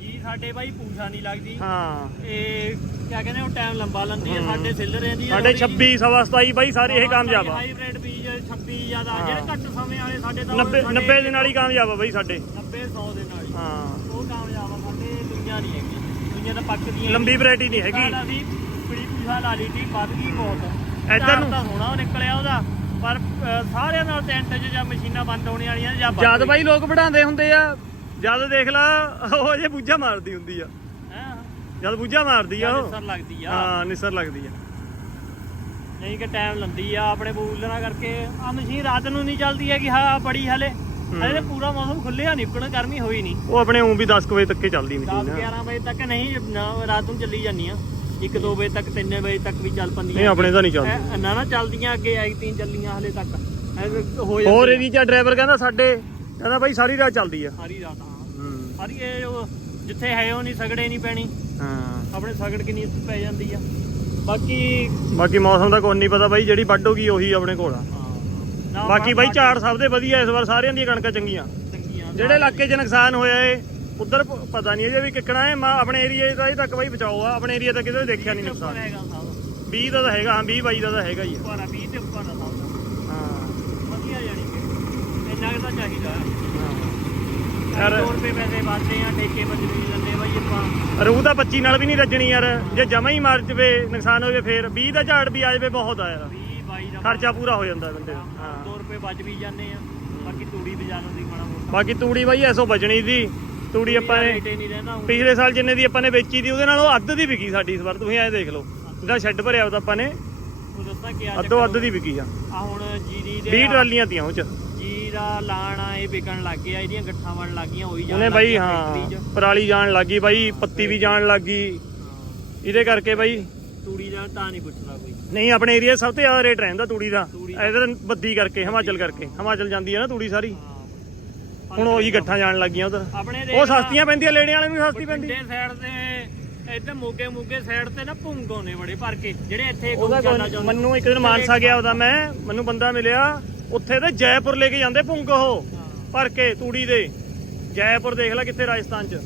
ਜੀ ਸਾਡੇ ਬਾਈ ਪੂਛਾ ਨਹੀਂ ਲੱਗਦੀ। ਹਾਂ। ਇਹ ਕਿਆ ਕਹਿੰਦੇ ਉਹ ਟਾਈਮ ਲੰਬਾ ਲੰਦੀ ਆ ਸਾਡੇ ਸਿੱਲ ਰਹਿੰਦੀ ਆ ਸਾਡੇ 26 ਸਵਾ 27 ਬਾਈ ਸਾਰੇ ਇਹ ਕਾਮਯਾਬ ਆ। ਹਾਈਬ੍ਰਿਡ ਬੀਜ 26 ਜ਼ਿਆਦਾ ਜਿਹੜੇ ਘੱਟ ਸਮੇਂ ਵਾਲੇ ਸਾਡੇ ਤਾਂ 90 90 ਦੇ ਨਾਲ ਹੀ ਕਾਮਯਾਬ ਆ ਬਾਈ ਸਾਡੇ। 90 100 ਦੇ ਨਾਲ ਹੀ। ਹਾਂ ਉਹ ਕਾਮਯਾਬ ਆ ਸਾਡੇ ਦੁਨੀਆ ਨਹੀਂ ਹੈਗੀ। ਦੁਨੀਆ ਤਾਂ ਪੱਕਦੀਆਂ ਲੰਬੀ ਵੈਰਾਈਟੀ ਨਹੀਂ ਹੈਗੀ। ਸਾਲ ਅਸੀਂ ਬੜੀ ਪੂਛਾ ਲਾ ਲਈ ਸੀ ਵੱਧ ਗਈ ਬਹੁਤ। ਇੱਧਰ ਨੂੰ? ਤਾਂ ਸੋਹਣਾ ਉਹ ਨਿਕਲਿਆ ਉਹਦਾ। ਪਰ ਅ, ਸਾਰਿਆਂ ਨਾਲ ਟੈਂਟ 'ਚ ਜਾਂ ਮਸ਼ੀਨਾਂ ਬੰਦ ਹੋਣੀਆਂ ਵਾਲੀਆਂ ਜਾਂ ਬੰਦ ਜਦ ਬਾਈ ਲੋਕ ਵਢਾਉਂਦੇ ਹੁੰਦੇ ਆ ਜਦ ਦੇਖ ਲਾ ਉਹ ਜੇ ਬੂਝਾ ਮਾਰਦੀ ਹੁੰਦੀ ਆ। ਹੈਂ? ਜਦ ਬੂਝਾ ਮਾਰਦੀ ਆ ਉਹ। ਸਰ ਲੱਗਦੀ ਆ। ਹਾਂ ਨਿਸਰ ਲੱਗਦੀ ਆ। ਨਹੀਂ ਕਿ ਟਾਈਮ ਲੰਦੀ ਆ ਆਪਣੇ ਬੂਲਰਾਂ ਕਰਕੇ। ਆ ਮਸ਼ੀਨ ਰਾਤ ਨੂੰ ਨਹੀਂ ਚੱਲਦੀ ਹੈਗੀ ਹਾਂ ਬੜੀ ਹਲੇ। ਹਲੇ ਤਾਂ ਪੂਰਾ ਮੌਸਮ ਖੁੱਲਿਆ ਨਿਕਲਣ ਗਰਮੀ ਹੋਈ ਨਹੀਂ ਉਹ ਆਪਣੇ ਉਂ ਵੀ 10 ਕੁ ਵਜੇ ਤੱਕ ਹੀ ਚੱਲਦੀ 10 ਮਸ਼ੀਨ 11 ਵਜੇ ਤੱਕ ਨਹੀਂ ਨਾ ਰਾਤ ਨੂੰ ਚੱਲੀ ਜਾਂਦੀ ਆ। 1 2 ਵਜੇ ਤੱਕ 3 ਵਜੇ ਤੱਕ ਵੀ ਚੱਲ ਪੰਦੀਆਂ ਨਹੀਂ ਆਪਣੇ ਤਾਂ ਨਹੀਂ ਚੱਲਦੀ ਐ- ਨਾ ਨਾ ਚੱਲਦੀਆਂ ਅੱਗੇ ਐ ਤਿੰਨ ਚੱਲੀਆਂ ਹਲੇ ਤੱਕ। ਐ ਹੋ ਜਾਂਦੀ ਹੋਰ ਇਹਦੀ ਚਾ ਡਰਾਈਵਰ ਕਹਿੰਦਾ ਸਾਡੇ? ਕਹਿੰਦਾ ਬਾਈ ਸਾਰੀ ਰਾਤ ਚੱਲਦੀ ਆ। ਸਾਰੀ ਰਾਤ ਹਾਂ। ਸਾਰੀ ਇਹ ਉਹ ਜਿੱਥੇ ਹੈ ਉਹ ਨਹੀਂ ਸਗੜੇ ਨਹੀਂ ਪੈਣੀ। ਹਾਂ। ਆਪਣੇ ਸਗੜ ਕਿੰਨੀ ਪੈ ਜਾਂਦੀ ਆ। ਬਾਕੀ ਬਾਕੀ ਮੌਸਮ ਦਾ ਕੋਈ ਨਹੀਂ ਪਤਾ ਬਾਈ ਜਿਹੜੀ ਵੱਢ ਹੋਗੀ ਉਹੀ ਆਪਣੇ ਕੋਲ ਆ। ਨਾ ਬਾਕੀ ਬਾਈ ਝਾੜ ਸਭ ਦੇ ਵਧੀਆ ਇਸ ਵਾਰ ਸਾਰਿਆਂ ਦੀਆਂ ਕਣਕਾਂ ਚੰਗੀਆਂ। ਚੰਗੀਆਂ। ਜਿਹੜੇ ਇਲਾਕੇ 'ਚ ਨੁਕਸਾਨ ਹੋਇਆ ਏ ਉਧਰ ਪਤਾ ਨਹੀਂ ਜੇ ਵੀ ਕਿੱਕਣਾ ਏ ਮੈਂ ਆਪਣੇ ਏਰੀਆ ਦਾ ਇਹ ਤੱਕ ਬਾਈ ਬਚਾਓ ਆ ਆਪਣੇ ਏਰੀਆ ਤਾਂ ਕਿਤੇ ਦੇਖਿਆ ਨਹੀਂ ਨੁਕਸਾਨ। ਹੈਗਾ ਸਭ। 20 ਦਾ ਤਾਂ ਹੈਗਾ ਹਾਂ 20 22 ਦਾ ਤਾਂ ਹੈਗਾ ਹੀ ਆ। ਉੱਪਰ ਆ 20 ਤੇ ਉੱਪਰ ਆ ਸਭ ਹਾਂ। ਵਧੀਆ ਜਾਣੀ ਕਿ। ਇੰਨਾ ਕੁ ਤਾਂ ਚਾਹੀਦਾ। ਯਾਰ 2 ਰੁਪਏ ਪੈਸੇ ਵਾਧੇ ਆ ਠੇਕੇ ਬਦਲੀ ਜਾਂਦੇ ਬਾਈ ਆਪਾਂ। ਰੂਹ ਤਾਂ 25 ਨਾਲ ਵੀ ਨਹੀਂ ਰੱਜਣੀ ਯਾਰ। ਜੇ ਜਮਾ ਹੀ ਮਰ ਜਵੇ ਨੁਕਸਾਨ ਹੋ ਜਾਵੇ ਫੇਰ। 20 ਦਾ ਝਾੜ ਵੀ ਆ ਜਾਵੇ ਬਹੁਤ ਆ ਯਾਰ। 20 22 ਦਾ ਖਰਚਾ ਪੂਰਾ ਹੋ ਜਾਂਦਾ ਬੰਦੇ ਦਾ। ਹਾਂ। 2 ਰੁਪਏ ਬਚ ਵੀ ਜਾਂਦੇ ਆ। ਬਾਕੀ ਤੂੜੀ ਬਜਾ ਮਾੜਾ ਮੋਟਾ। ਬਾਕੀ ਤੂੜੀ ਬਾਈ ਐਸੋ ਬਚਣੀ ਦੀ। ਤੂੜੀ ਆਪਾਂ ਨੇ। ਪਿਛਲੇ ਸਾਲ ਜਿੰਨੇ ਦੀ ਆਪਾਂ ਨੇ ਵੇਚੀ ਦੀ ਉਹਦੇ ਨਾਲੋਂ ਅੱਧ ਦੀ ਵਿਕੀ ਸਾਡੀ ਇਸ ਵਾਰ ਤੁਸੀਂ ਐਂ ਦੇਖ ਲਓ। ਜਿਹੜਾ ਸ਼ੈੱਡ ਭਰਿਆ ਉਹਦਾ ਆਪਾਂ ਨੇ ਅੱਧੋ ਅੱਧ ਦੀ ਵਿਕੀ ਆ। ਆ ਹੁਣ ਜੀਰੀ ਦੇ 20 ਟਰਾਲੀਆਂ ਤੀਆਂ ਉਹ ਚ। ਜੀਰਾ ਲਾਣਾ ਇਹ ਵਿਕਣ ਲੱਗ ਗਿਆ ਇਹਦੀਆਂ ਗੱਠਾਂ ਵਣ ਲੱਗ ਗਈਆਂ ਉਹੀ ਜਾਣ ਉਹਨੇ ਲੱਗ ਬਾਈ ਗਿਆ ਹਾਂ। ਪਰਾਲੀ ਜਾਣ ਲੱਗੀ ਬਾਈ ਪੱਤੀ ਵੀ ਜਾਣ ਲੱਗੀ ਇਹਦੇ ਕਰਕੇ ਬਾਈ। ਤੂੜੀ ਦਾ ਤਾਂ ਨਹੀਂ ਪੁੱਛਦਾ ਕੋਈ। ਨਹੀਂ ਆਪਣੇ ਏਰੀਆ ਸਭ ਤੋਂ ਜ਼ਿਆਦਾ ਰੇਟ ਰਹਿੰਦਾ ਤੂੜੀ ਦਾ। ਇਧਰ ਬੱਦੀ ਕਰਕੇ ਹਿਮਾਚਲ ਕਰਕੇ। ਹਿਮਾਚਲ ਜਾਂਦੀ ਹੈ ਨਾ ਤੂੜੀ ਸਾਰੀ। ਹੁਣ ਉਹੀ ਗੱਠਾਂ ਜਾਣ ਲੱਗੀਆਂ ਉਧਰ। ਆਪਣੇ ਉਹ ਸਸਤੀਆਂ ਪੈਂਦੀਆਂ ਲੈਣੇ ਵਾਲੇ ਨੂੰ ਸਸਤੀ ਪੈਂਦੀ। ਪਿੰਡੇ ਸਾਈਡ ਤੇ ਇੱਧਰ ਮੋਗੇ ਮੋਗੇ ਸਾਈਡ ਤੇ ਨਾ ਭੁੰਗ ਹੋਣੇ ਬੜੇ ਭਰ ਕੇ ਜਿਹੜੇ ਇੱਥੇ ਉਹਦਾ ਮੈਨੂੰ ਇੱਕ ਦਿਨ ਮਾਨਸਾ ਗਿਆ ਉਹਦਾ ਮੈਂ ਮੈਨੂੰ ਬੰਦਾ ਮਿਲਿਆ ਉੱਥੇ ਤੇ ਜੈਪੁਰ ਲੈ ਕੇ ਜਾਂਦੇ ਪੁੰਗ ਉਹ। ਭਰ ਕੇ ਤੂੜੀ ਦੇ। ਜੈਪੁਰ ਦੇਖ ਲੈ ਕਿੱਥੇ ਰਾਜਸਥਾਨ ਚ।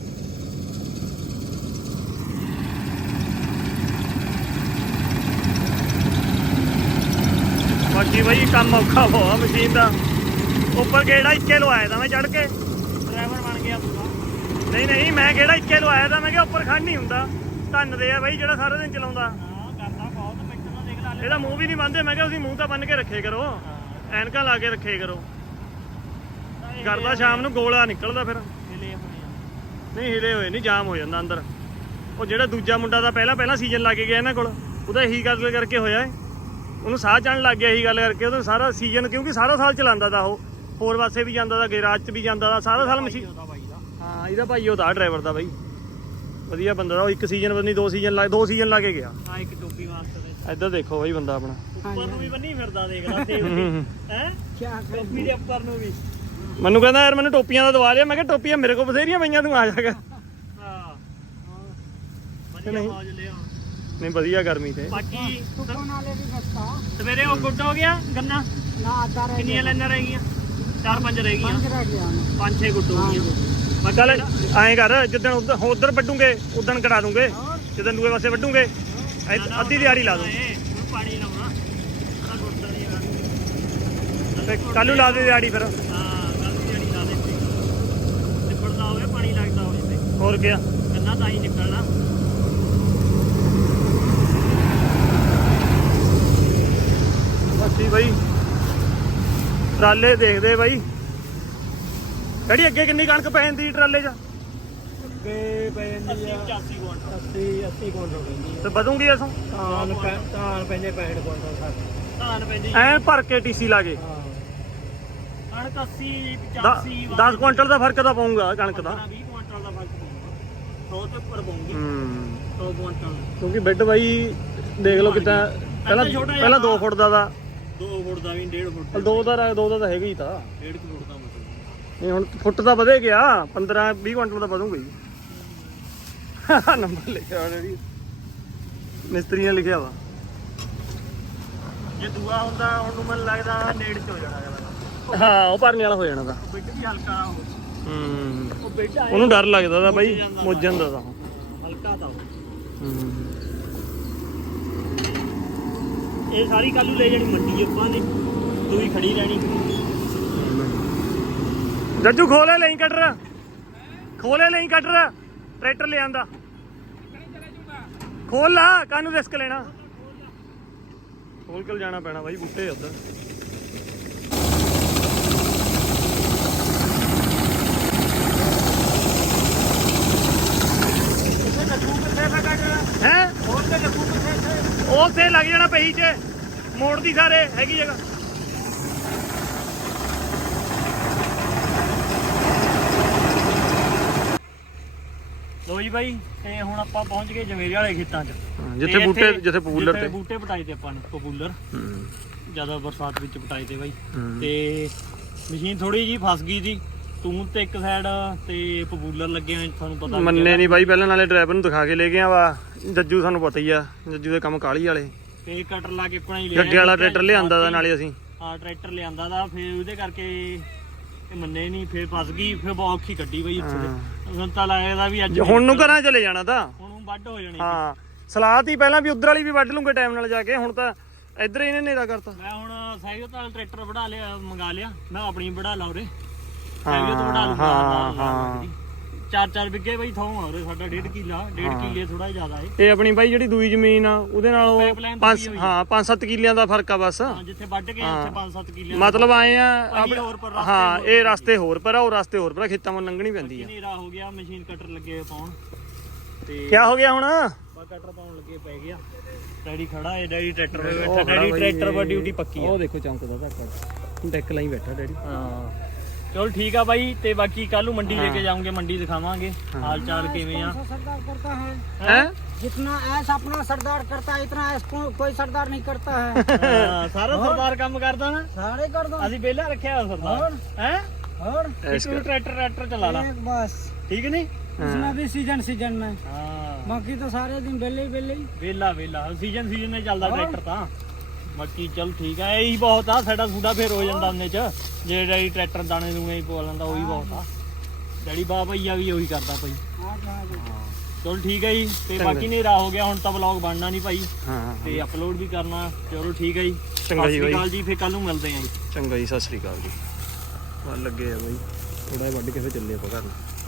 ਬਾਕੀ ਬਈ ਕੰਮ ਔਖਾ ਹੋਆ ਮਸ਼ੀਨ ਦਾ। ਉੱਪਰ ਕਿਹੜਾ ਇੱਕੇ ਲਵਾਇਆ ਤਾਂ ਮੈਂ ਚੜ ਕੇ। ਡਰਾਈਵਰ ਬਣ ਗਿਆ ਪੂਰਾ। ਨਹੀਂ ਨਹੀਂ ਮੈਂ ਕਿਹੜਾ ਇੱਕੇ ਲਵਾਇਆ ਤਾਂ ਮੈਂ ਕਿਹਾ ਉੱਪਰ ਖੜ ਨਹੀਂ ਹੁੰਦਾ। ਧੰਨ ਦੇ ਆ ਬਈ ਜਿਹੜਾ ਸਾਰਾ ਦਿਨ ਚਲਾਉਂਦਾ। ਇਹਦਾ ਮੂੰਹ ਵੀ ਨਹੀਂ ਬੰਨਦੇ ਮੈਂ ਕਿਹਾ ਤੁਸੀਂ ਮੂੰਹ ਤਾਂ ਬੰਨ ਕੇ ਰੱਖੇ ਕਰੋ। ਐਨਕਾਂ ਲਾ ਕੇ ਰੱਖੇ ਕਰੋ। ਕਰਦਾ ਸ਼ਾਮ ਨੂੰ ਗੋਲਾ ਨਿਕਲਦਾ ਫਿਰ। ਨਹੀਂ ਹਿਲੇ ਹੋਏ ਨਹੀਂ ਜਾਮ ਹੋ ਜਾਂਦਾ ਅੰਦਰ। ਉਹ ਜਿਹੜਾ ਦੂਜਾ ਮੁੰਡਾ ਦਾ ਪਹਿਲਾਂ ਪਹਿਲਾਂ ਸੀਜ਼ਨ ਲਾ ਕੇ ਗਿਆ ਇਹਨਾਂ ਕੋਲ। ਉਹਦਾ ਇਹੀ ਗੱਲ ਕਰਕੇ ਹੋਇਆ ਉਹਨੂੰ ਸਾਹ ਚੜਨ ਲੱਗ ਗਿਆ ਇਹੀ ਗੱਲ ਕਰਕੇ। ਉਹਦਾ ਸਾਰਾ ਸੀਜ਼ਨ ਕਿਉਂਕਿ ਸਾਰਾ ਸਾਲ ਚਲਾਉਂਦਾ ਦਾ ਉਹ। ਹੋਰ ਪਾਸੇ ਵੀ ਜਾਂਦਾ ਦਾ ਗੈਰਾਜ 'ਚ ਵੀ ਜਾਂਦਾ ਦਾ ਸਾਰਾ ਸਾਲ ਮਸ਼ੀਨ ਹਾਂ ਇਹਦਾ ਭਾਈ ਉਹਦਾ ਡਰਾਈਵਰ ਦਾ ਬਾਈ। ਵਧੀਆ ਬੰਦਾ ਦਾ ਉਹ ਇੱਕ ਸੀਜ਼ਨ ਬੰਨੀ ਦੋ ਸੀਜ਼ਨ ਲਾ ਦੋ ਸੀਜ਼ਨ ਲਾ ਕੇ ਗਿਆ। ਆ ਇੱਕ ਟੋਪੀ ਵਾਸਤੇ ਇੱਧਰ ਦੇਖੋ ਬਾਈ ਬੰਦਾ ਆਪਣਾ। ਉੱਪਰ ਨੂੰ ਵੀ ਬੰਨੀ ਫਿਰਦਾ ਦੇਖ ਲਾ ਸੇਵ ਹੈ ਟੋਪੀ ਦੇ ਉੱਪਰ ਨੂੰ ਵੀ। ਮੈਨੂੰ ਕਹਿੰਦਾ ਯਾਰ ਮੈਨੂੰ ਟੋਪੀਆਂ ਦਾ ਦਵਾ ਲਿਆ। ਮੈਂ ਕਿਹਾ ਟੋਪੀਆਂ ਮੇਰੇ ਕੋਲ ਬਥੇਰੀਆਂ ਪਈਆਂ ਤੂੰ ਆ ਜਾਗਾ ਹਾਂ। ਵਧੀਆ ਨਹੀਂ। ਮੌਜ ਲਿਆ। ਨਹੀਂ ਵਧੀਆ ਗਰਮੀ ਤੇ। ਬਾਕੀ ਸੁਪਨ ਵਾਲੇ ਵੀ ਬਸਤਾ ਸਵੇਰੇ ਉਹ ਗੁੱਡ ਹੋ ਗਿਆ ਗੰਨਾ? ਨਾ ਆਦਾ ਰਹਿ ਕਿੰਨੀਆਂ ਲਾਈਨਾਂ ਰਹਿ ਗਈਆਂ? ਚਾਰ ਪੰਜ ਰਹਿ ਗਈਆਂ। ਪੰਜ ਰਹਿ ਗਿਆ ਨਾ ਪੰਜ ਛੇ ਗੁੱਡ ਹੋ ਗਈਆਂ। ਬਾਕੀ ਚੱਲ ਐਂ ਕਰ ਜਿੱਦਣ ਉਧਰ ਉਧਰ ਵੱਡੂਗੇ ਉਦਣ ਕਢਾ ਦੂੰਗੇ। ਜਿੱਦਣ ਦੂਏ ਪਾਸੇ ਵੱਡੂਗੇ ਅੱਧੀ ਦਿਹਾੜੀ ਲਾ ਦੂੰ। ਪਾਣੀ ਲਾਉਣਾ। ਤੇ ਕੱਲ ਨੂੰ ਲਾ ਦੇ ਦਿਹਾੜੀ ਫਿਰ। ਹਾਂ ਕੱਲ ਦੀ ਜਿਹੜੀ ਲਾ ਦੇ। ਨਿਕਲਦਾ ਹੋਵੇ ਪਾਣੀ ਲੱਗਦਾ ਹੋਵੇ ਤੇ। ਹੋਰ ਕੀ ਗੰਨਾ ਤਾਂ ਹੀ ਨਿਕਲਣਾ। ਅਸੀਂ ਬਾਈ। ਟਰਾਲੇ ਦੇਖਦੇ ਬਾਈ। ਕਿਹੜੀ ਅੱਗੇ ਕਿੰਨੀ ਕਣਕ ਪੈ ਜਾਂਦੀ ਟਰਾਲੇ 'ਚ? ਅੱਗੇ ਪੈ ਜਾਂਦੀ 80 ਆ 85 ਕੁਆਂਟਲ 80 80 ਕੁਇੰਟਲ ਪੈਂਦੀ ਤੇ ਵਧੂਗੀ ਇਸੋਂ ਤਾਨ ਤਾਨ ਪੈਂਦੇ 65 ਕੁਇੰਟਲ ਤੱਕ ਧਾਨ ਪੈਂਦੀ। ਐ ਭਰ ਕੇ ਟੀਸੀ ਲਾ ਕੇ। ਹਾਂ। ਕਣਕ 80 85 10 ਕੁਇੰਟਲ ਦਾ ਫ਼ਰਕ ਤਾਂ ਪਊਗਾ ਕਣਕ ਦਾ। 20 ਕੁਆਂਟਲ ਦਾ ਫ਼ਰਕ ਪਊਗਾ। 100 ਤੇ ਉੱਪਰ ਪਊਗੀ। ਹੂੰ। 100 ਕੁਆਂਟਲ ਕਿਉਂਕਿ ਬੈੱਡ ਬਾਈ ਦੇਖ ਲਓ ਕਿਤਾ ਪਹਿਲਾਂ ਪਹਿਲਾਂ 2 ਫੁੱਟ ਦਾ ਦਾ 2 ਫੁੱਟ ਦਾ ਵੀ 1.5 ਫੁੱਟ ਦੋ ਦਾ ਰਾ- ਦੋ ਦਾ ਤਾਂ ਹੈਗਾ ਹੀ ਤਾਂ। 1.5 ਫੁੱਟ ਦਾ ਮਤਲਬ। ਨਹੀਂ ਹੁਣ ਫੁੱਟ ਤਾਂ ਵਧੇ ਗਿਆ 15 20 ਕੁਇੰਟਲ ਤਾਂ ਵਧੂਗਾ ਹੀ। ਨੰਬਰ ਲਿਖਿਆ ਹੋਇਆ ਜੀ। ਮਿਸਤਰੀ ਨੇ ਲਿਖਿਆ ਵਾ। ਜੇ ਦੂਆ ਹੁੰਦਾ ਹੁਣ ਨੂੰ ਮੈਨੂੰ ਲੱਗਦਾ ਨੇੜ ਚ ਹੋ ਜਾਣਾ ਅਗਲਾ। ਹਾਂ ਉਹ ਭਰਨੇ ਵਾਲਾ ਹੋ ਜਾਣਾ ਤਾਂ। ਬਿੱਟ ਵੀ ਹਲਕਾ ਉਹ। ਹੂੰ। ਉਹ ਬਿੱਟ ਆਏ ਉਹਨੂੰ ਡਰ ਲੱਗਦਾ ਤਾਂ ਬਾਈ ਮੁੱਝ ਜਾਂਦਾ ਤਾਂ। ਹਲਕਾ ਤਾਂ ਉਹ। ਹੂੰ। ਇਹ ਸਾਰੀ ਕੱਲੂ ਲੈ ਜਾਣੀ ਮੰਡੀ ਆਪਾਂ ਨੇ ਦੂਈ ਖੜੀ ਰਹਿਣੀ। ਜੱਜੂ ਖੋਲੇ ਲਈ ਕਟਰ ਖੋਲੇ ਲਈ ਕਟਰ ਟਰੈਕਟਰ ਲੈ ਖੋਲ ਲਾ ਕਾਨੂੰ ਰਿਸਕ ਲੈਣਾ? ਖੋਲ ਕੇ ਜਾਣਾ ਪੈਣਾ ਬਾਈ ਬੁੱਟੇ ਉਧਰ। ਤੇ ਲੱਗ ਜਾਣਾ ਪਹੀ ਚ। ਮੋੜ ਦੀ ਸਾਰੇ ਹੈਗੀ ਜਗ੍ਹਾ। ਲੋ ਜੀ ਬਾਈ ਤੇ ਹੁਣ ਆਪਾਂ ਪਹੁੰਚ ਗਏ ਜਮੇਰੇ ਵਾਲੇ ਖੇਤਾਂ 'ਚ। ਜਿੱਥੇ ਬੂਟੇ ਜਿੱਥੇ ਪਪੂਲਰ ਤੇ ਬੂਟੇ ਪਟਾਏ ਤੇ ਆਪਾਂ ਨੇ ਪਪੂਲਰ ਜ਼ਿਆਦਾ ਬਰਸਾਤ ਵਿੱਚ ਪਟਾਏ ਤੇ ਬਾਈ। ਤੇ ਮਸ਼ੀਨ ਥੋੜੀ ਜੀ ਫਸ ਗਈ ਸੀ। ਤੂੰ ਤੇ ਇੱਕ ਸਾਈਡ ਤੇ ਪਪੂਲਰ ਲੱਗੇ ਹੋਏ ਤੁਹਾਨੂੰ ਪਤਾ ਮੰਨੇ ਨਹੀਂ ਬਾਈ ਪਹਿਲਾਂ ਨਾਲੇ ਡਰਾਈਵਰ ਨੂੰ ਦਿਖਾ ਕੇ ਲੈ ਗਿਆ ਵਾ। ਜੱਜੂ ਸਾਨੂੰ ਪਤਾ ਹੀ ਆ ਜੱਜੂ ਦੇ ਕੰਮ ਕਾਲੀ ਵਾਲੇ। ਤੇ ਕਟਰ ਲਾ ਕੇ ਆਪਣਾ ਹੀ ਲੈ ਗੱਗੇ ਵਾਲਾ। ਟਰੈਕਟਰ ਲਿਆਂਦਾ ਦਾ ਨਾਲੇ ਅਸੀਂ। ਹਾਂ ਟਰੈਕਟਰ ਲਿਆਂਦਾ ਦਾ ਫਿਰ ਉਹਦੇ ਕਰਕੇ ਇਹ ਮੰਨੇ ਨਹੀਂ ਫਿਰ ਫਸ ਗਈ ਫਿਰ ਬਹੁਤ ਔਖੀ ਕੱਢੀ ਬਈ ਇੱਥੇ ਹੁਣ ਤਾਂ ਲੱਗਦਾ ਵੀ ਅੱਜ ਹੁਣ ਨੂੰ ਘਰਾਂ ਚਲੇ ਜਾਣਾ ਤਾਂ। ਹੁਣ ਉਹ ਵੱਢ ਹੋ ਜਾਣੀ ਹਾਂ ਸਲਾਹ ਤੀ ਪਹਿਲਾਂ ਵੀ ਉਧਰ ਵਾਲੀ ਵੀ ਵੱਢ ਲੂੰਗੇ ਟਾਈਮ ਨਾਲ ਜਾ ਕੇ ਹੁਣ ਤਾਂ ਇੱਧਰ ਹੀ ਇਹਨੇ ਨੇਰਾ ਕਰਤਾ। ਮੈਂ ਹੁਣ ਸਾਈਕਲ ਤਾਂ ਟਰੈਕਟਰ ਵੜਾ ਲਿਆ ਮੰਗਾ ਲਿਆ ਮੈਂ ਆਪਣੀ ਵੜਾ ਲਾ ਉਰੇ। ਹਾਂ, ਸਾਈਕਲ ਤੋਂ ਵੜਾ ਲੂੰਗਾ ਹਾਂ, ਹਾਂ। ਚਾਰ ਚਾਰ ਵਿਗੇ ਬਈ ਥੋਂ ਆ ਉਰੇ ਸਾਡਾ 1.5 ਕਿੱਲਾ 1.5 ਕਿੱਲੇ ਥੋੜਾ ਜ਼ਿਆਦਾ ਏ। ਇਹ ਆਪਣੀ ਬਾਈ ਜਿਹੜੀ ਦੂਈ ਜ਼ਮੀਨ ਆ ਉਹਦੇ ਨਾਲ ਪੰਜ। ਹਾਂ 5-7 ਕਿੱਲਿਆਂ ਦਾ ਫ਼ਰਕ ਆ ਬਸ। ਹਾਂ ਜਿੱਥੇ ਵੱਢ ਕੇ ਉੱਥੇ 5-7 ਕਿੱਲੇ ਮਤਲਬ ਆਏ ਆ ਭਾਜੀ ਆਪਣੇ- ਹੋਰ ਪਰ ਰਸਤੇ ਹਾਂ ਹੋਰ ਇਹ ਰਸਤੇ ਹੋਰ ਪਰ ਆ ਉਹ ਰਸਤੇ ਹੋਰ ਪਰ ਖੇਤਾਂ ਮੋਂ ਲੰਘਣੀ ਪੈਂਦੀ ਆ। ਹਨੇਰਾ ਹੋ ਗਿਆ ਮਸ਼ੀਨ ਕਟਰ ਲੱਗੇ ਪਾਉਣ। ਤੇ ਕੀ ਹੋ ਗਿਆ ਹੁਣ? ਕਟਰ ਪਾਉਣ ਲੱਗੇ ਪੈ ਗਿਆ। ਡੈਡੀ ਖੜਾ ਹੈ ਡੈਡੀ ਟਰੈਕਟਰ 'ਤੇ ਬੈਠਾ ਡੈਡੀ ਟਰੈਕਟਰ ਇਹ। ਡਿਊਟੀ ਪੱਕੀ ਆ। ਉਹ ਦੇਖੋ ਚੌਂਕਦਾ ਧੱਕਾ। ਡੈਕ ਲਾਈ ਬੈਠਾ ਡੈਡੀ। ਹਾਂ। ਚਲ ਠੀਕ ਆ ਬਾਈ ਤੇ ਬਾਕੀ ਕੱਲ ਨੂੰ ਮੰਡੀ ਲੈ ਕੇ ਜਾਵਾਂਗੇ ਮੰਡੀ ਦਿਖਾਵਾਂਗੇ ਹਾਲ ਚਾਲ ਕਿਵੇਂ ਆ कौन सा सरदार करता है ਹੈ जितना ऐस अपना सरदार करता है इतना ऐस को, कोई सरदार नहीं करता है ਹਾਂ, सारा ਸਰਦਾਰ ਕੰਮ ਕਰਦਾ ਨਾ सारे कर दो ਅਸੀਂ ਵਿਹਲਾ ਰੱਖਿਆ ਹੋਇਆ ਸਰਦਾਰ ਹੈ और ਇੱਕ ਨੂੰ ਟਰੈਕਟਰ ਟਰੈਕਟਰ ਚਲਾ ਲਾ एक बस ਠੀਕ ਨਹੀਂ इसमें भी सीजन सीजन में ਹਾਂ बाकी तो सारे दिन बेले ही बेले ही ਵਿਹਲਾ ਵਿਹਲਾ ਸੀਜ਼ਨ ਸੀਜ਼ਨ ਨੇ ਚੱਲਦਾ ਟਰੈਕਟਰ ਤਾਂ ਮੱਕੀ ਚਲ ਠੀਕ ਆ ਇਹੀ ਬਹੁਤ ਆ ਸਾਡਾ ਸੂਡਾ ਫੇਰ ਹੋ ਜਾਂਦਾ ਉਹਨੇ ਚ। ਜੇ ਡੈਡੀ ਟਰੈਕਟਰ ਦਾਣੇ ਦੂਣੇ ਹੀ ਪਵਾ ਲੈਂਦਾ ਉਹੀ ਬਹੁਤ ਆ। ਡੈਡੀ ਬਾ ਭਈਆ ਵੀ ਉਹੀ ਕਰਦਾ ਭਾਈ। ਚਲ ਠੀਕ ਹੈ ਜੀ ਤੇ ਬਾਕੀ ਨੇਰਾ ਹੋ ਗਿਆ ਹੁਣ ਤਾਂ ਵਲੌਗ ਬਣਨਾ ਨਹੀਂ ਭਾਈ। ਤੇ ਅਪਲੋਡ ਵੀ ਕਰਨਾ ਚਲੋ ਠੀਕ ਹੈ ਜੀ। ਚੰਗਾ ਜੀ ਬਾਈ। ਜੀ ਫੇਰ ਕੱਲ ਨੂੰ ਮਿਲਦੇ ਆਂ ਜੀ। ਚੰਗਾ ਜੀ ਸਤਿ ਸ੍ਰੀ ਅਕਾਲ ਜੀ। ਵਾਲ ਲੱਗੇ ਆ ਬਾਈ। ਥੋੜਾ ਵੱਢ ਕੇ ਫੇਰ ਚੱਲੇ ਆਪਾਂ ਘਰ ਨੂੰ।